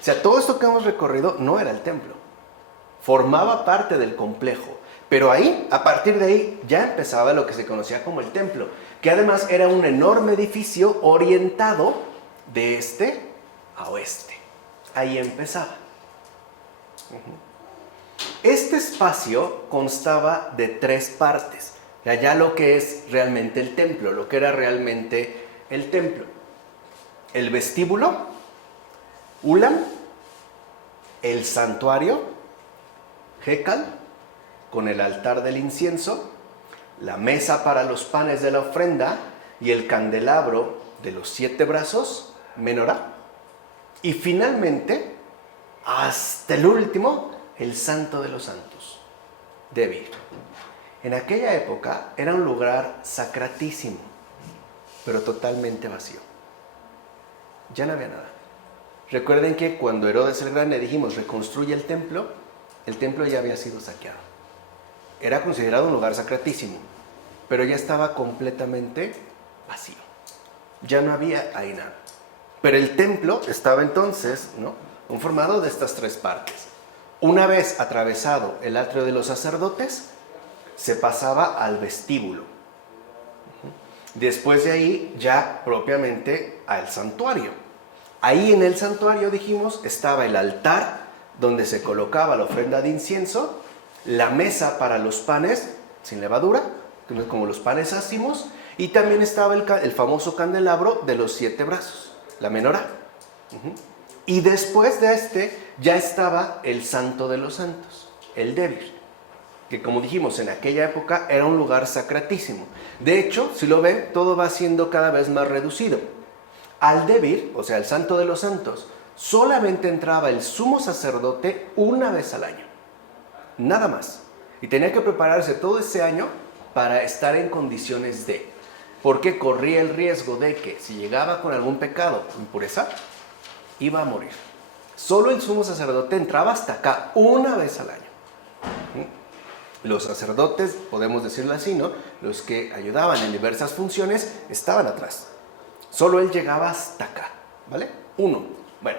O sea, todo esto que hemos recorrido no era el templo, formaba parte del complejo. Pero ahí, a partir de ahí, ya empezaba lo que se conocía como el templo, que además era un enorme edificio orientado de este a oeste. Ahí empezaba. Este espacio constaba de 3 partes. Ya lo que es realmente el templo, lo que era realmente el templo. El vestíbulo, Ulam, el santuario, Hekal, con el altar del incienso, la mesa para los panes de la ofrenda y el candelabro de los 7 brazos, Menorá. Y finalmente, hasta el último, el Santo de los Santos, Debir. En aquella época era un lugar sacratísimo, pero totalmente vacío. Ya no había nada. Recuerden que cuando Herodes el Grande dijimos reconstruye el templo ya había sido saqueado. Era considerado un lugar sacratísimo, pero ya estaba completamente vacío. Ya no había ahí nada. Pero el templo estaba entonces, ¿no?, conformado de estas 3 partes. Una vez atravesado el atrio de los sacerdotes, se pasaba al vestíbulo. Después de ahí, ya propiamente al santuario. Ahí en el santuario, dijimos, estaba el altar donde se colocaba la ofrenda de incienso, la mesa para los panes sin levadura, como los panes ácimos, y también estaba el famoso candelabro de los 7 brazos, la menorá. Y después de este ya estaba el Santo de los Santos, el Débir, que como dijimos en aquella época era un lugar sacratísimo. De hecho, si lo ven, todo va siendo cada vez más reducido. Al Débir, o sea, el Santo de los Santos, solamente entraba el sumo sacerdote una vez al año, nada más. Y tenía que prepararse todo ese año para estar en condiciones de, porque corría el riesgo de que si llegaba con algún pecado o impureza, iba a morir. Solo el sumo sacerdote entraba hasta acá una vez al año. Los sacerdotes, podemos decirlo así, ¿no? Los que ayudaban en diversas funciones estaban atrás. Solo él llegaba hasta acá, ¿vale? Uno. Bueno,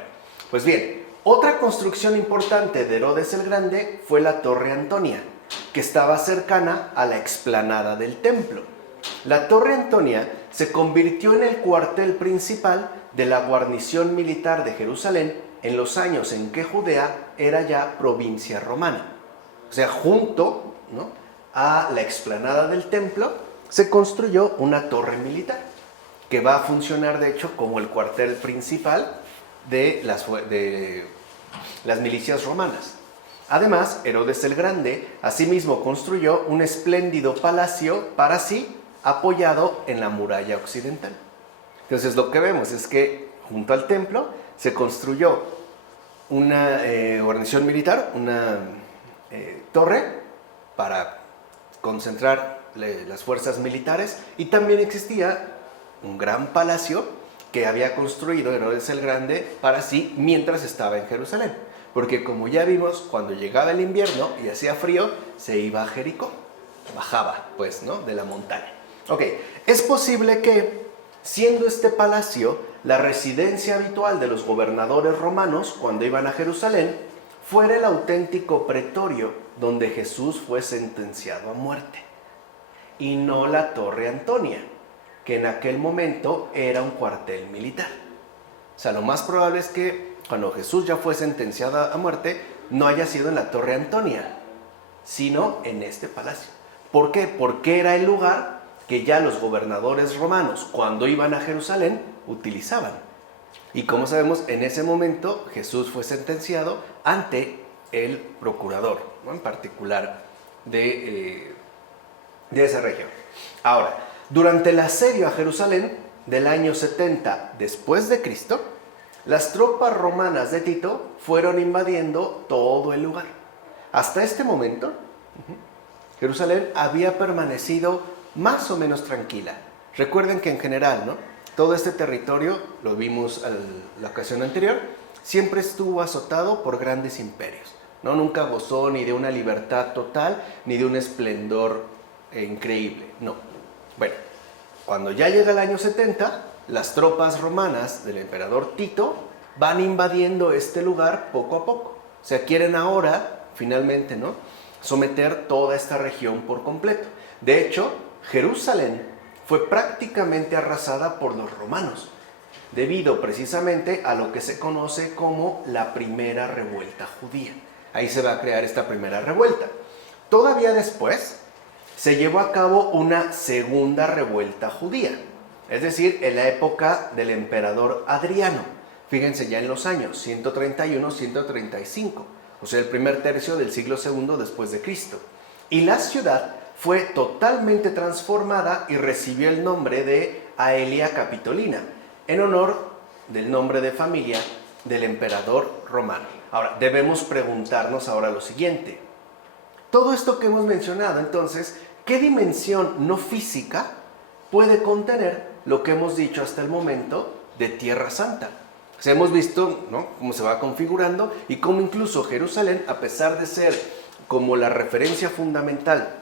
pues bien, otra construcción importante de Herodes el Grande fue la Torre Antonia, que estaba cercana a la explanada del templo. La Torre Antonia se convirtió en el cuartel principal de la guarnición militar de Jerusalén en los años en que Judea era ya provincia romana. O sea, junto, ¿no?, a la explanada del templo se construyó una torre militar que va a funcionar de hecho como el cuartel principal de las milicias romanas. Además, Herodes el Grande asimismo construyó un espléndido palacio para sí apoyado en la muralla occidental. Entonces lo que vemos es que junto al templo se construyó una guarnición militar, una torre para concentrar las fuerzas militares, y también existía un gran palacio que había construido Herodes el Grande para sí mientras estaba en Jerusalén. Porque como ya vimos, cuando llegaba el invierno y hacía frío, se iba a Jericó, bajaba pues, ¿no?, de la montaña. Ok, es posible que, siendo este palacio la residencia habitual de los gobernadores romanos cuando iban a Jerusalén, fuera el auténtico pretorio donde Jesús fue sentenciado a muerte, y no la Torre Antonia, que en aquel momento era un cuartel militar. O sea, lo más probable es que cuando Jesús ya fue sentenciado a muerte, no haya sido en la Torre Antonia, sino en este palacio. ¿Por qué? Porque era el lugar que ya los gobernadores romanos, cuando iban a Jerusalén, utilizaban. Y como sabemos, en ese momento Jesús fue sentenciado ante el procurador, ¿no?, en particular de esa región. Ahora, durante el asedio a Jerusalén del año 70 después de Cristo, las tropas romanas de Tito fueron invadiendo todo el lugar. Hasta este momento, Jerusalén había permanecido más o menos tranquila. Recuerden que en general, ¿no?, todo este territorio, lo vimos la ocasión anterior, siempre estuvo azotado por grandes imperios, ¿no? Nunca gozó ni de una libertad total, ni de un esplendor increíble, no. Bueno, cuando ya llega el año 70, las tropas romanas del emperador Tito van invadiendo este lugar poco a poco. O sea, quieren ahora, finalmente, ¿no?, someter toda esta región por completo. De hecho, Jerusalén fue prácticamente arrasada por los romanos, debido precisamente a lo que se conoce como la primera revuelta judía. Ahí se va a crear esta primera revuelta. Todavía después se llevó a cabo una segunda revuelta judía, es decir, en la época del emperador Adriano. Fíjense, ya en los años 131-135, o sea, el primer tercio del siglo II después de Cristo. Y la ciudad fue totalmente transformada y recibió el nombre de Aelia Capitolina, en honor del nombre de familia del emperador romano. Ahora, debemos preguntarnos ahora lo siguiente. Todo esto que hemos mencionado, entonces, ¿qué dimensión no física puede contener lo que hemos dicho hasta el momento de Tierra Santa? O sea, hemos visto, ¿no?, cómo se va configurando y cómo incluso Jerusalén, a pesar de ser como la referencia fundamental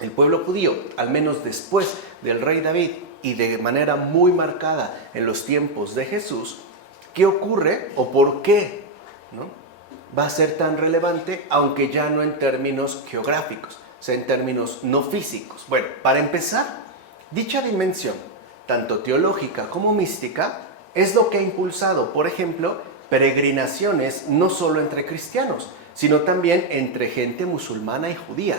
el pueblo judío, al menos después del rey David y de manera muy marcada en los tiempos de Jesús, ¿qué ocurre o por qué, ¿no?, va a ser tan relevante, aunque ya no en términos geográficos, o sea, en términos no físicos? Bueno, para empezar, dicha dimensión, tanto teológica como mística, es lo que ha impulsado, por ejemplo, peregrinaciones no solo entre cristianos, sino también entre gente musulmana y judía.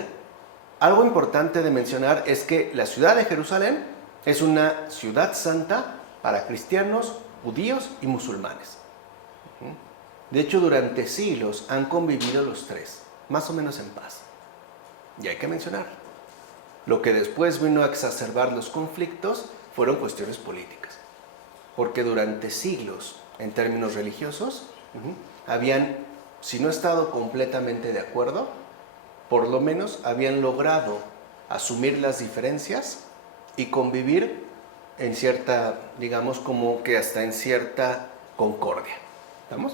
Algo importante de mencionar es que la ciudad de Jerusalén es una ciudad santa para cristianos, judíos y musulmanes. De hecho, durante siglos han convivido los tres, más o menos en paz. Y hay que mencionar, lo que después vino a exacerbar los conflictos fueron cuestiones políticas. Porque durante siglos, en términos religiosos, habían, si no estado completamente de acuerdo, por lo menos habían logrado asumir las diferencias y convivir en cierta, digamos, como que hasta en cierta concordia. ¿Estamos?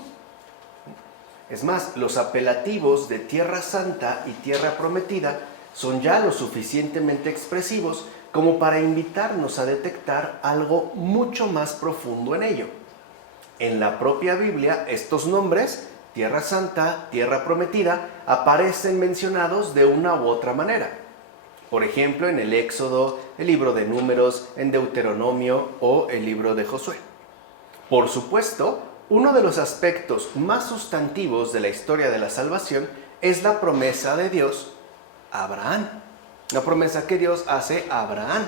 Es más, los apelativos de Tierra Santa y Tierra Prometida son ya lo suficientemente expresivos como para invitarnos a detectar algo mucho más profundo en ello. En la propia Biblia, estos nombres, Tierra Santa, Tierra Prometida, aparecen mencionados de una u otra manera. Por ejemplo, en el Éxodo, el libro de Números, en Deuteronomio o el libro de Josué. Por supuesto, uno de los aspectos más sustantivos de la historia de la salvación es la promesa de Dios a Abraham. La promesa que Dios hace a Abraham.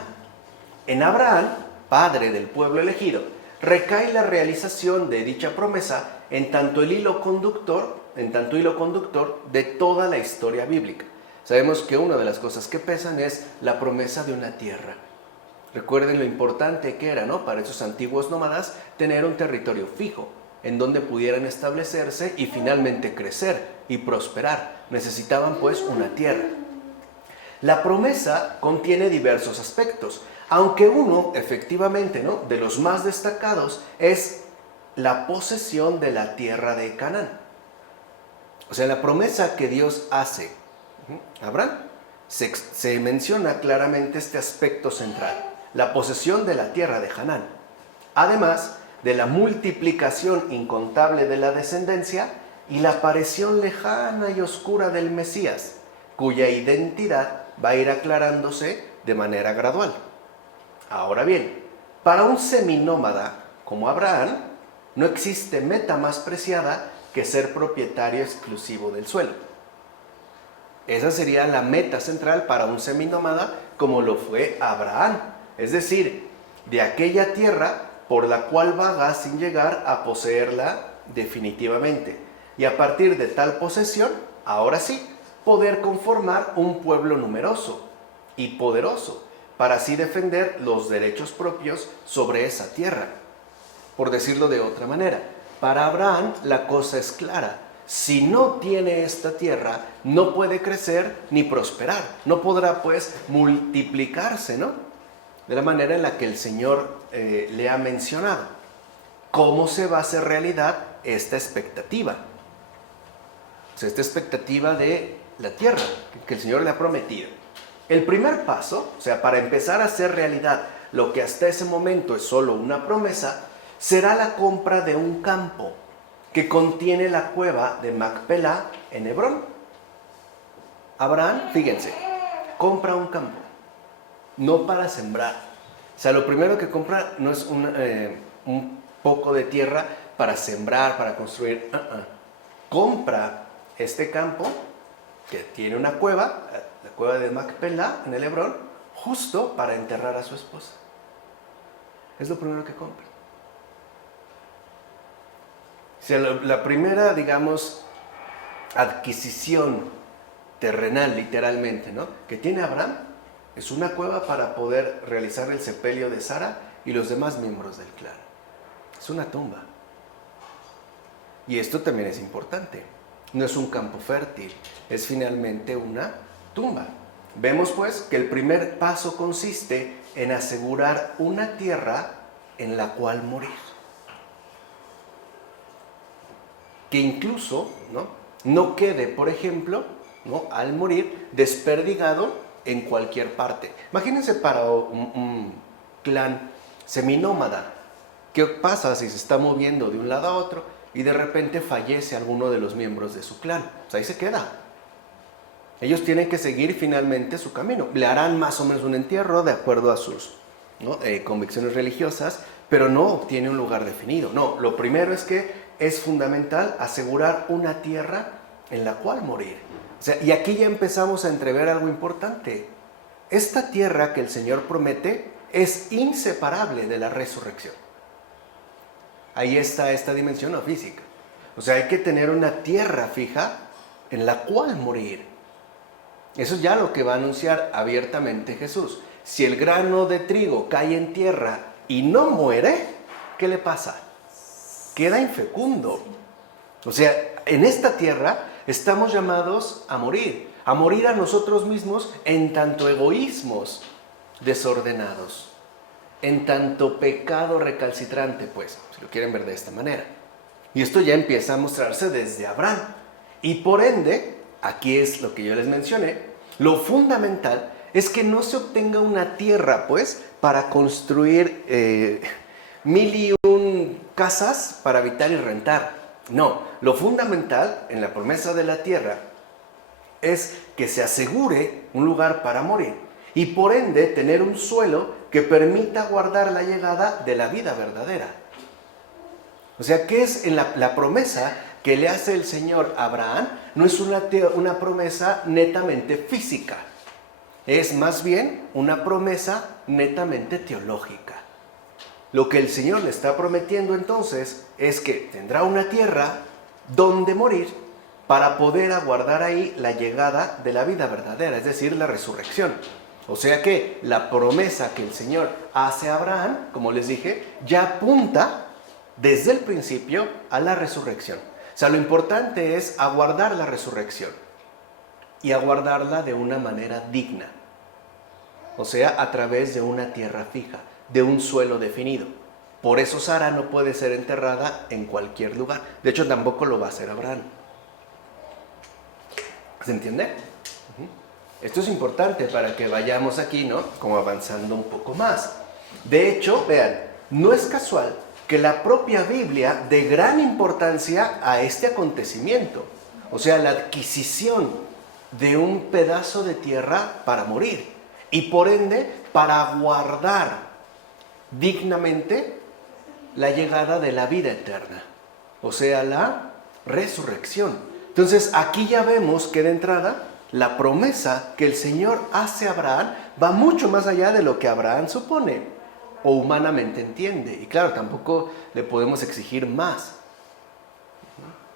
En Abraham, padre del pueblo elegido, recae la realización de dicha promesa en tanto hilo conductor de toda la historia bíblica. Sabemos que una de las cosas que pesan es la promesa de una tierra. Recuerden lo importante que era, ¿no?, para esos antiguos nómadas tener un territorio fijo en donde pudieran establecerse y finalmente crecer y prosperar. Necesitaban pues una tierra. La promesa contiene diversos aspectos, aunque uno, efectivamente, ¿no?, de los más destacados es la posesión de la tierra de Canaán. O sea, la promesa que Dios hace a Abraham, se menciona claramente este aspecto central, la posesión de la tierra de Canaán. Además de la multiplicación incontable de la descendencia y la aparición lejana y oscura del Mesías, cuya identidad va a ir aclarándose de manera gradual. Ahora bien, para un seminómada como Abraham, no existe meta más preciada que ser propietario exclusivo del suelo. Esa sería la meta central para un seminómada como lo fue Abraham, es decir, de aquella tierra por la cual vaga sin llegar a poseerla definitivamente. Y a partir de tal posesión, ahora sí, poder conformar un pueblo numeroso y poderoso, para así defender los derechos propios sobre esa tierra. Por decirlo de otra manera, para Abraham la cosa es clara. Si no tiene esta tierra, no puede crecer ni prosperar. No podrá pues multiplicarse, ¿no?, de la manera en la que el Señor le ha mencionado. ¿Cómo se va a hacer realidad esta expectativa? O sea, esta expectativa de la tierra que el Señor le ha prometido. El primer paso, o sea, para empezar a hacer realidad lo que hasta ese momento es solo una promesa, será la compra de un campo que contiene la cueva de Macpelá en Hebrón. Abraham, fíjense, compra un campo, no para sembrar. O sea, lo primero que compra no es un poco de tierra para sembrar, para construir. Compra este campo que tiene una cueva, la cueva de Macpelá en el Hebrón, justo para enterrar a su esposa. Es lo primero que compra. O sea, la primera, digamos, adquisición terrenal, literalmente, ¿no?, que tiene Abraham es una cueva para poder realizar el sepelio de Sara y los demás miembros del clan. Es una tumba. Y esto también es importante. No es un campo fértil, es finalmente una tumba. Vemos pues que el primer paso consiste en asegurar una tierra en la cual morir. Que incluso no quede, por ejemplo, ¿no?, al morir desperdigado en cualquier parte. Imagínense para un clan seminómada, ¿qué pasa si se está moviendo de un lado a otro y de repente fallece alguno de los miembros de su clan? Pues ahí se queda. Ellos tienen que seguir finalmente su camino. Le harán más o menos un entierro de acuerdo a sus convicciones religiosas, pero no obtiene un lugar definido. No, lo primero es que es fundamental asegurar una tierra en la cual morir. O sea, y aquí ya empezamos a entrever algo importante. Esta tierra que el Señor promete es inseparable de la resurrección. Ahí está esta dimensión no física. O sea, hay que tener una tierra fija en la cual morir. Eso es ya lo que va a anunciar abiertamente Jesús. Si el grano de trigo cae en tierra y no muere, ¿qué le pasa? Queda infecundo. O sea, en esta tierra estamos llamados a morir a nosotros mismos en tanto egoísmos desordenados, en tanto pecado recalcitrante, pues, si lo quieren ver de esta manera. Y esto ya empieza a mostrarse desde Abraham. Y por ende, aquí es lo que yo les mencioné, lo fundamental es que no se obtenga una tierra, pues, para construir 1001 casas para habitar y rentar. No, lo fundamental en la promesa de la tierra es que se asegure un lugar para morir y por ende tener un suelo que permita guardar la llegada de la vida verdadera. O sea, ¿qué es en la promesa que le hace el Señor a Abraham? No es una promesa netamente física, es más bien una promesa netamente teológica. Lo que el Señor le está prometiendo entonces es que tendrá una tierra donde morir para poder aguardar ahí la llegada de la vida verdadera, es decir, la resurrección. O sea que la promesa que el Señor hace a Abraham, como les dije, ya apunta desde el principio a la resurrección. O sea, lo importante es aguardar la resurrección y aguardarla de una manera digna. O sea, a través de una tierra fija, de un suelo definido. Por eso Sara no puede ser enterrada en cualquier lugar. De hecho, tampoco lo va a hacer Abraham. ¿Se entiende? Esto es importante para que vayamos aquí, ¿no? Como avanzando un poco más. De hecho, vean, no es casual que la propia Biblia dé gran importancia a este acontecimiento. O sea, la adquisición de un pedazo de tierra para morir. Y por ende, para guardar dignamente la llegada de la vida eterna. O sea, la resurrección. Entonces, aquí ya vemos que de entrada, la promesa que el Señor hace a Abraham va mucho más allá de lo que Abraham supone o humanamente entiende. Y claro, tampoco le podemos exigir más.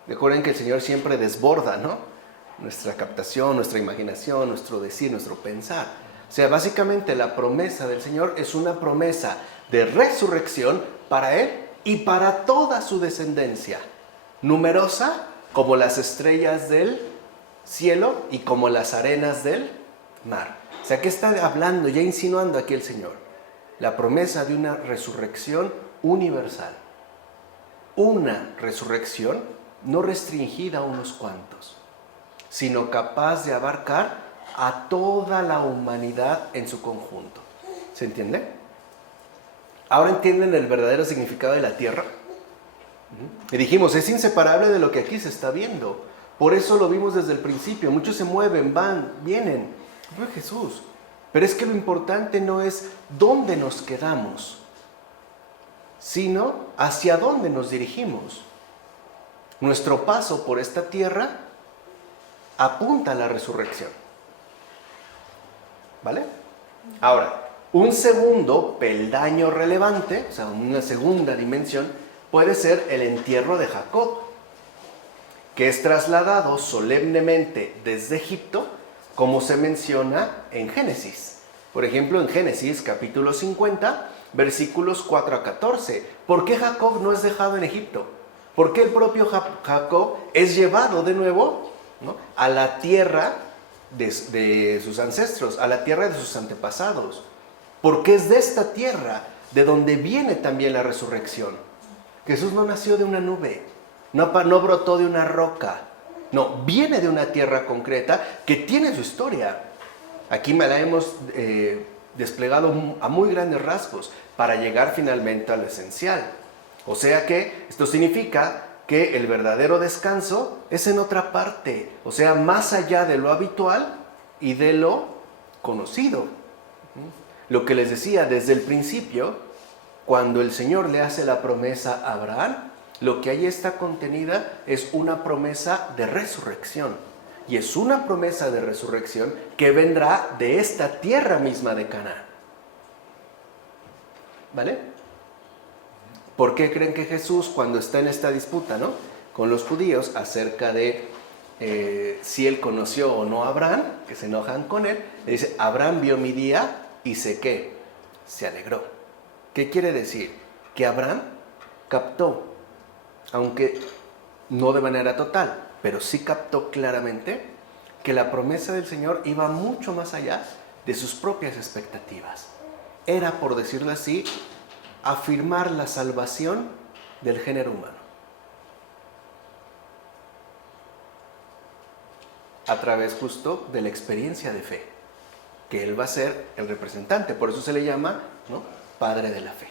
Recuerden que el Señor siempre desborda, ¿no? Nuestra captación, nuestra imaginación, nuestro decir, nuestro pensar. O sea, básicamente la promesa del Señor es una promesa de resurrección para Él y para toda su descendencia, numerosa como las estrellas del cielo y como las arenas del mar. O sea, ¿qué está hablando, ya insinuando aquí el Señor? La promesa de una resurrección universal. Una resurrección no restringida a unos cuantos, sino capaz de abarcar a toda la humanidad en su conjunto. ¿Se entiende? ¿Ahora entienden el verdadero significado de la tierra? Y dijimos, es inseparable de lo que aquí se está viendo. Por eso lo vimos desde el principio. Muchos se mueven, van, vienen. No es Jesús. Pero es que lo importante no es dónde nos quedamos, sino hacia dónde nos dirigimos. Nuestro paso por esta tierra apunta a la resurrección. ¿Vale? Ahora, un segundo peldaño relevante, o sea, una segunda dimensión, puede ser el entierro de Jacob, que es trasladado solemnemente desde Egipto, como se menciona en Génesis. Por ejemplo, en Génesis capítulo 50, versículos 4 a 14. ¿Por qué Jacob no es dejado en Egipto? ¿Por qué el propio Jacob es llevado de nuevo, ¿no?, a la tierra de sus ancestros, a la tierra de sus antepasados? Porque es de esta tierra de donde viene también la resurrección. Jesús no nació de una nube, no brotó de una roca, no, viene de una tierra concreta que tiene su historia. Aquí me la hemos desplegado a muy grandes rasgos para llegar finalmente a lo esencial. O sea que esto significa que el verdadero descanso es en otra parte, o sea, más allá de lo habitual y de lo conocido. Lo que les decía desde el principio, cuando el Señor le hace la promesa a Abraham, Lo que ahí está contenida es una promesa de resurrección. Y es una promesa de resurrección que vendrá de esta tierra misma de Canaán. ¿Vale? ¿Por qué creen que Jesús, cuando está en esta disputa, ¿no?, con los judíos acerca de si él conoció o no a Abraham, que se enojan con él, le dice, Abraham vio mi día y sé qué, se alegró? ¿Qué quiere decir? Que Abraham captó, aunque no de manera total, pero sí captó claramente que la promesa del Señor iba mucho más allá de sus propias expectativas. Era, por decirlo así, afirmar la salvación del género humano a través justo de la experiencia de fe, que él va a ser el representante. Por eso se le llama, ¿no?, Padre de la fe.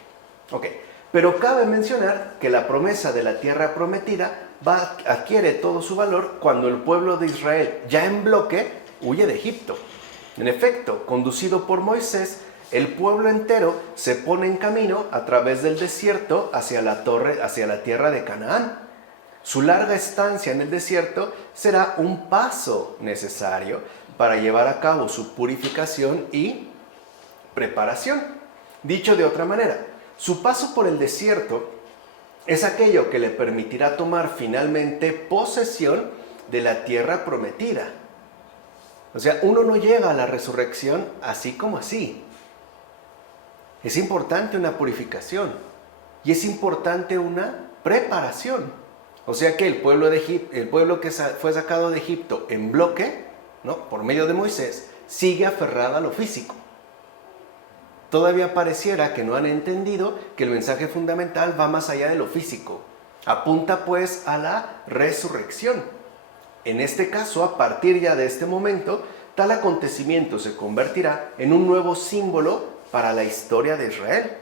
Ok, pero cabe mencionar que la promesa de la tierra prometida adquiere todo su valor cuando el pueblo de Israel, ya en bloque, huye de Egipto. En efecto, conducido por Moisés, el pueblo entero se pone en camino a través del desierto hacia la tierra de Canaán. Su larga estancia en el desierto será un paso necesario para llevar a cabo su purificación y preparación. Dicho de otra manera, su paso por el desierto es aquello que le permitirá tomar finalmente posesión de la tierra prometida. O sea, uno no llega a la resurrección así como así. Es importante una purificación y es importante una preparación. O sea que el pueblo que fue sacado de Egipto en bloque, ¿no?, por medio de Moisés, sigue aferrado a lo físico. Todavía pareciera que no han entendido que el mensaje fundamental va más allá de lo físico. Apunta pues a la resurrección. En este caso, a partir ya de este momento, tal acontecimiento se convertirá en un nuevo símbolo para la historia de Israel.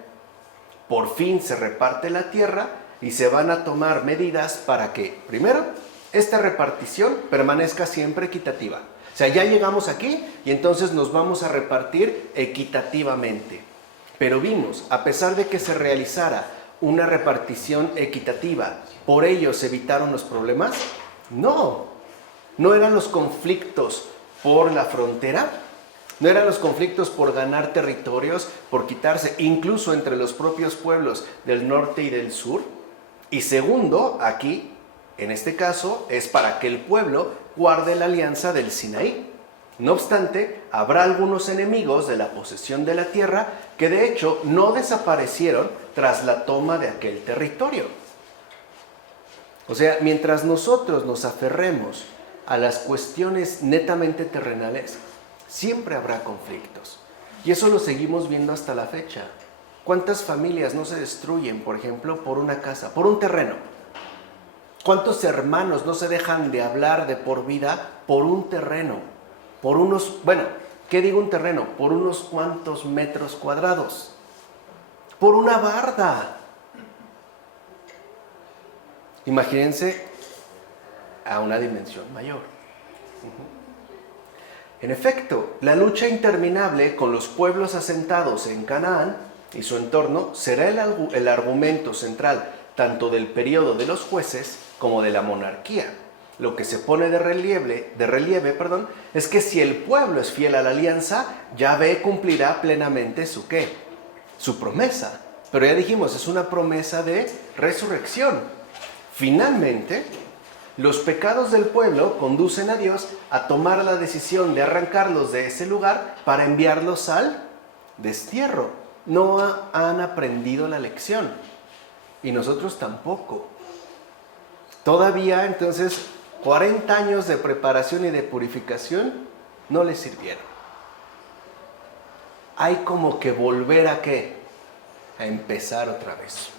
Por fin se reparte la tierra y se van a tomar medidas para que, primero, esta repartición permanezca siempre equitativa. O sea, ya llegamos aquí y entonces nos vamos a repartir equitativamente. Pero vimos, a pesar de que se realizara una repartición equitativa, ¿por ello se evitaron los problemas? No eran los conflictos por la frontera, no eran los conflictos por ganar territorios, por quitarse, incluso entre los propios pueblos del norte y del sur. Y segundo, aquí, en este caso, es para que el pueblo guarde la alianza del Sinaí. No obstante, habrá algunos enemigos de la posesión de la tierra que de hecho no desaparecieron tras la toma de aquel territorio. O sea, mientras nosotros nos aferremos a las cuestiones netamente terrenales, siempre habrá conflictos. Y eso lo seguimos viendo hasta la fecha. ¿Cuántas familias no se destruyen, por ejemplo, por una casa, por un terreno? ¿Cuántos hermanos no se dejan de hablar de por vida por un terreno? Por unos, bueno, ¿qué digo un terreno? Por unos cuantos metros cuadrados. Por una barda. Imagínense a una dimensión mayor. En efecto, la lucha interminable con los pueblos asentados en Canaán y su entorno será el argumento central tanto del periodo de los jueces como de la monarquía. Lo que se pone de relieve, es que si el pueblo es fiel a la alianza, Yahvé cumplirá plenamente su ¿qué? Su promesa. Pero ya dijimos, es una promesa de resurrección. Finalmente, los pecados del pueblo conducen a Dios a tomar la decisión de arrancarlos de ese lugar para enviarlos al destierro. No han aprendido la lección. Y nosotros tampoco. Todavía, entonces, 40 años de preparación y de purificación no les sirvieron. Hay como que volver a ¿qué? A empezar otra vez.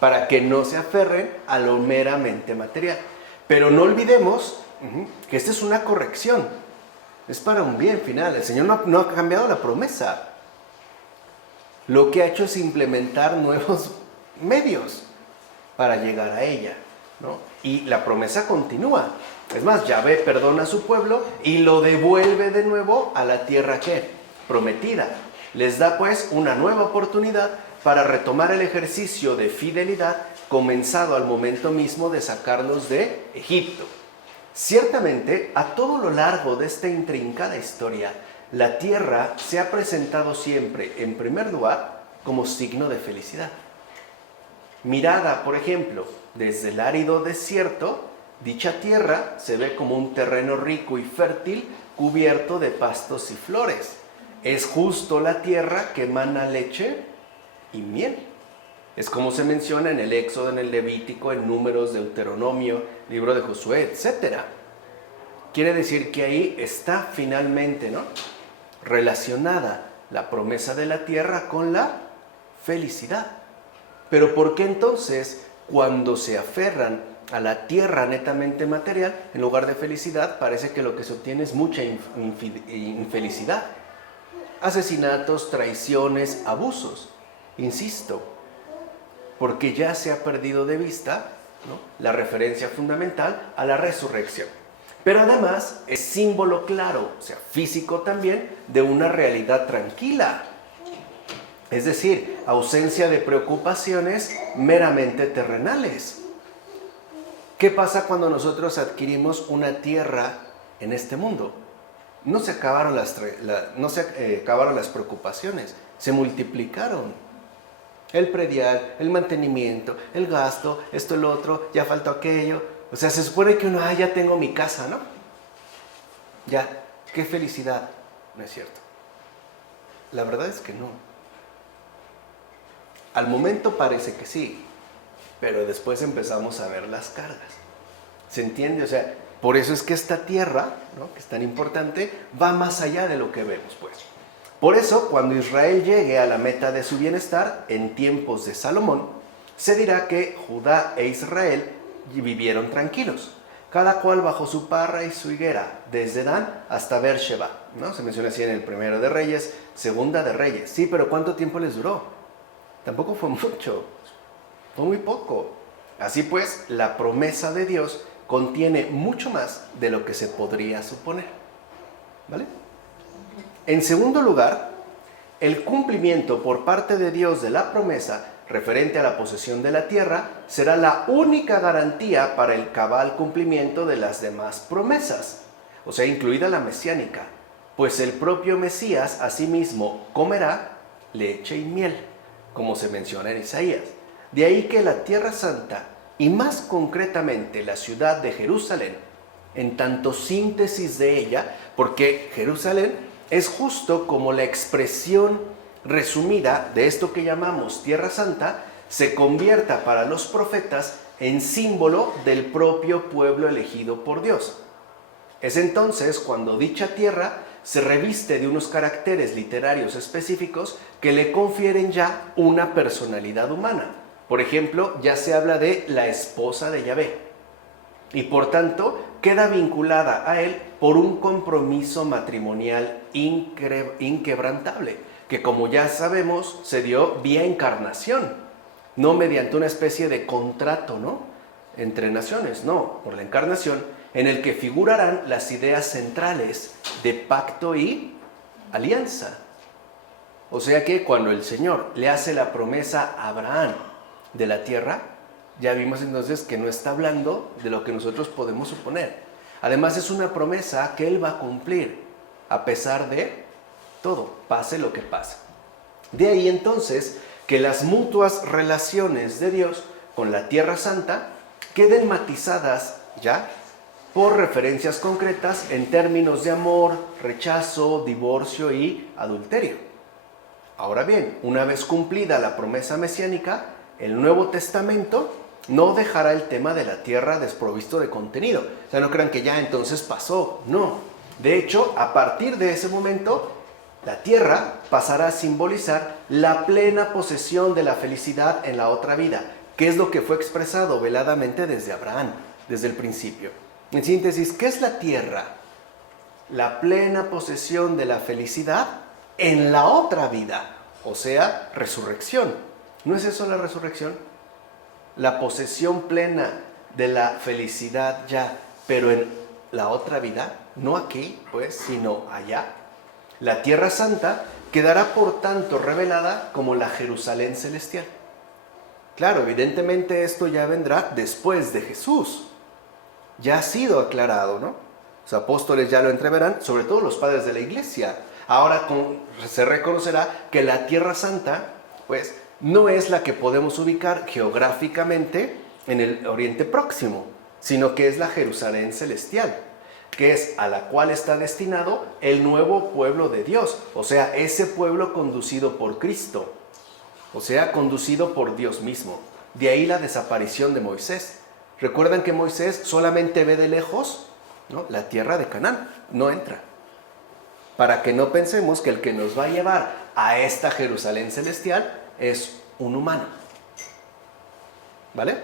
Para que no se aferren a lo meramente material. Pero no olvidemos que esta es una corrección. Es para un bien final. El Señor no ha cambiado la promesa. Lo que ha hecho es implementar nuevos medios para llegar a ella, ¿no? Y la promesa continúa. Es más, Yahvé perdona a su pueblo y lo devuelve de nuevo a la tierra ¿qué? Prometida. Les da pues una nueva oportunidad para retomar el ejercicio de fidelidad comenzado al momento mismo de sacarlos de Egipto. Ciertamente, a todo lo largo de esta intrincada historia, la tierra se ha presentado siempre, en primer lugar, como signo de felicidad. Mirada, por ejemplo, desde el árido desierto, dicha tierra se ve como un terreno rico y fértil cubierto de pastos y flores. Es justo la tierra que emana leche y miel. Es como se menciona en el Éxodo, en el Levítico, en Números, Deuteronomio, libro de Josué, etc. Quiere decir que ahí está finalmente, ¿no?, relacionada la promesa de la tierra con la felicidad. Pero ¿por qué entonces, cuando se aferran a la tierra netamente material, en lugar de felicidad, parece que lo que se obtiene es mucha infelicidad? Asesinatos, traiciones, abusos. Insisto, porque ya se ha perdido de vista, ¿no?, la referencia fundamental a la resurrección. Pero además es símbolo claro, o sea, físico también, de una realidad tranquila. Es decir, ausencia de preocupaciones meramente terrenales. ¿Qué pasa cuando nosotros adquirimos una tierra en este mundo? No se acabaron las preocupaciones, se multiplicaron. El predial, el mantenimiento, el gasto, esto, el otro, ya faltó aquello. O sea, se supone que uno, ya tengo mi casa, ¿no? Ya, qué felicidad. No es cierto. La verdad es que no. Al momento parece que sí, pero después empezamos a ver las cargas. ¿Se entiende? O sea, por eso es que esta tierra, ¿no?, que es tan importante, va más allá de lo que vemos, pues. Por eso, cuando Israel llegue a la meta de su bienestar, en tiempos de Salomón, se dirá que Judá e Israel vivieron tranquilos, cada cual bajo su parra y su higuera, desde Dan hasta Beersheba, ¿no? Se menciona así en el Primero de Reyes, Segunda de Reyes. Sí, pero ¿cuánto tiempo les duró? Tampoco fue mucho, fue muy poco. Así pues, la promesa de Dios contiene mucho más de lo que se podría suponer. ¿Vale? En segundo lugar, el cumplimiento por parte de Dios de la promesa referente a la posesión de la tierra será la única garantía para el cabal cumplimiento de las demás promesas, o sea, incluida la mesiánica, pues el propio Mesías asimismo comerá leche y miel, como se menciona en Isaías. De ahí que la Tierra Santa, y más concretamente la ciudad de Jerusalén, en tanto síntesis de ella, porque Jerusalén es justo como la expresión resumida de esto que llamamos Tierra Santa, se convierta para los profetas en símbolo del propio pueblo elegido por Dios. Es entonces cuando dicha tierra se reviste de unos caracteres literarios específicos que le confieren ya una personalidad humana. Por ejemplo, ya se habla de la esposa de Yahvé, y por tanto queda vinculada a él por un compromiso matrimonial inquebrantable, que como ya sabemos se dio vía encarnación, no mediante una especie de contrato, ¿no?, entre naciones, no, por la encarnación, en el que figurarán las ideas centrales de pacto y alianza. O sea que cuando el Señor le hace la promesa a Abraham de la tierra, ya vimos entonces que no está hablando de lo que nosotros podemos suponer. Además es una promesa que Él va a cumplir a pesar de todo, pase lo que pase. De ahí entonces que las mutuas relaciones de Dios con la Tierra Santa queden matizadas ya por referencias concretas en términos de amor, rechazo, divorcio y adulterio. Ahora bien, una vez cumplida la promesa mesiánica, el Nuevo Testamento no dejará el tema de la tierra desprovisto de contenido. O sea, no crean que ya entonces pasó, no. De hecho, a partir de ese momento, la tierra pasará a simbolizar la plena posesión de la felicidad en la otra vida, que es lo que fue expresado veladamente desde Abraham, desde el principio. En síntesis, ¿qué es la tierra? La plena posesión de la felicidad en la otra vida, o sea, resurrección. ¿No es eso la resurrección? La posesión plena de la felicidad ya, pero en la otra vida, no aquí, pues, sino allá. La Tierra Santa quedará por tanto revelada como la Jerusalén celestial. Claro, evidentemente esto ya vendrá después de Jesús. Ya ha sido aclarado, ¿no? Los apóstoles ya lo entreverán, sobre todo los padres de la iglesia. Ahora se reconocerá que la Tierra Santa, pues, no es la que podemos ubicar geográficamente en el Oriente Próximo, sino que es la Jerusalén celestial, que es a la cual está destinado el nuevo pueblo de Dios, o sea, ese pueblo conducido por Cristo, o sea, conducido por Dios mismo. De ahí la desaparición de Moisés. Recuerdan que Moisés solamente ve de lejos, ¿no?, la tierra de Canaán, no entra. Para que no pensemos que el que nos va a llevar a esta Jerusalén celestial es un humano. ¿Vale?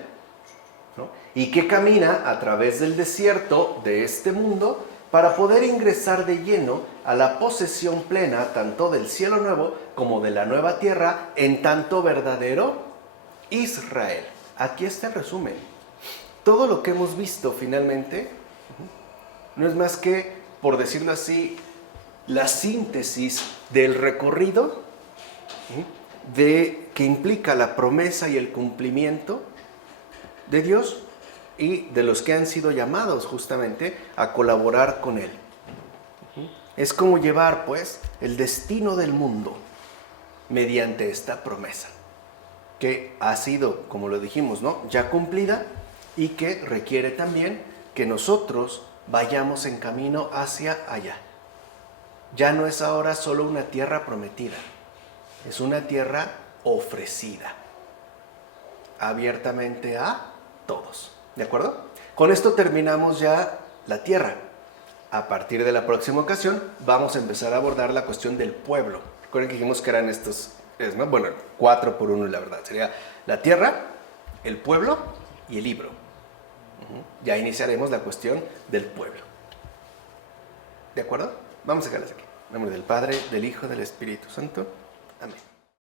¿No? Y que camina a través del desierto de este mundo para poder ingresar de lleno a la posesión plena tanto del cielo nuevo como de la nueva tierra en tanto verdadero Israel. Aquí está el resumen. Todo lo que hemos visto finalmente no es más que, por decirlo así, la síntesis del recorrido que implica la promesa y el cumplimiento de Dios y de los que han sido llamados justamente a colaborar con Él. Es como llevar, pues, el destino del mundo mediante esta promesa, que ha sido, como lo dijimos, ¿no?, ya cumplida, y que requiere también que nosotros vayamos en camino hacia allá. Ya no es ahora solo una tierra prometida, es una tierra ofrecida abiertamente a todos. ¿De acuerdo? Con esto terminamos ya la tierra. A partir de la próxima ocasión vamos a empezar a abordar la cuestión del pueblo. Recuerden que dijimos que eran estos, ¿no?, bueno, 4 por 1 la verdad. Sería la tierra, el pueblo y el libro. Ya iniciaremos la cuestión del pueblo. ¿De acuerdo? Vamos a dejarlas aquí. En nombre del Padre, del Hijo, del Espíritu Santo. Amén.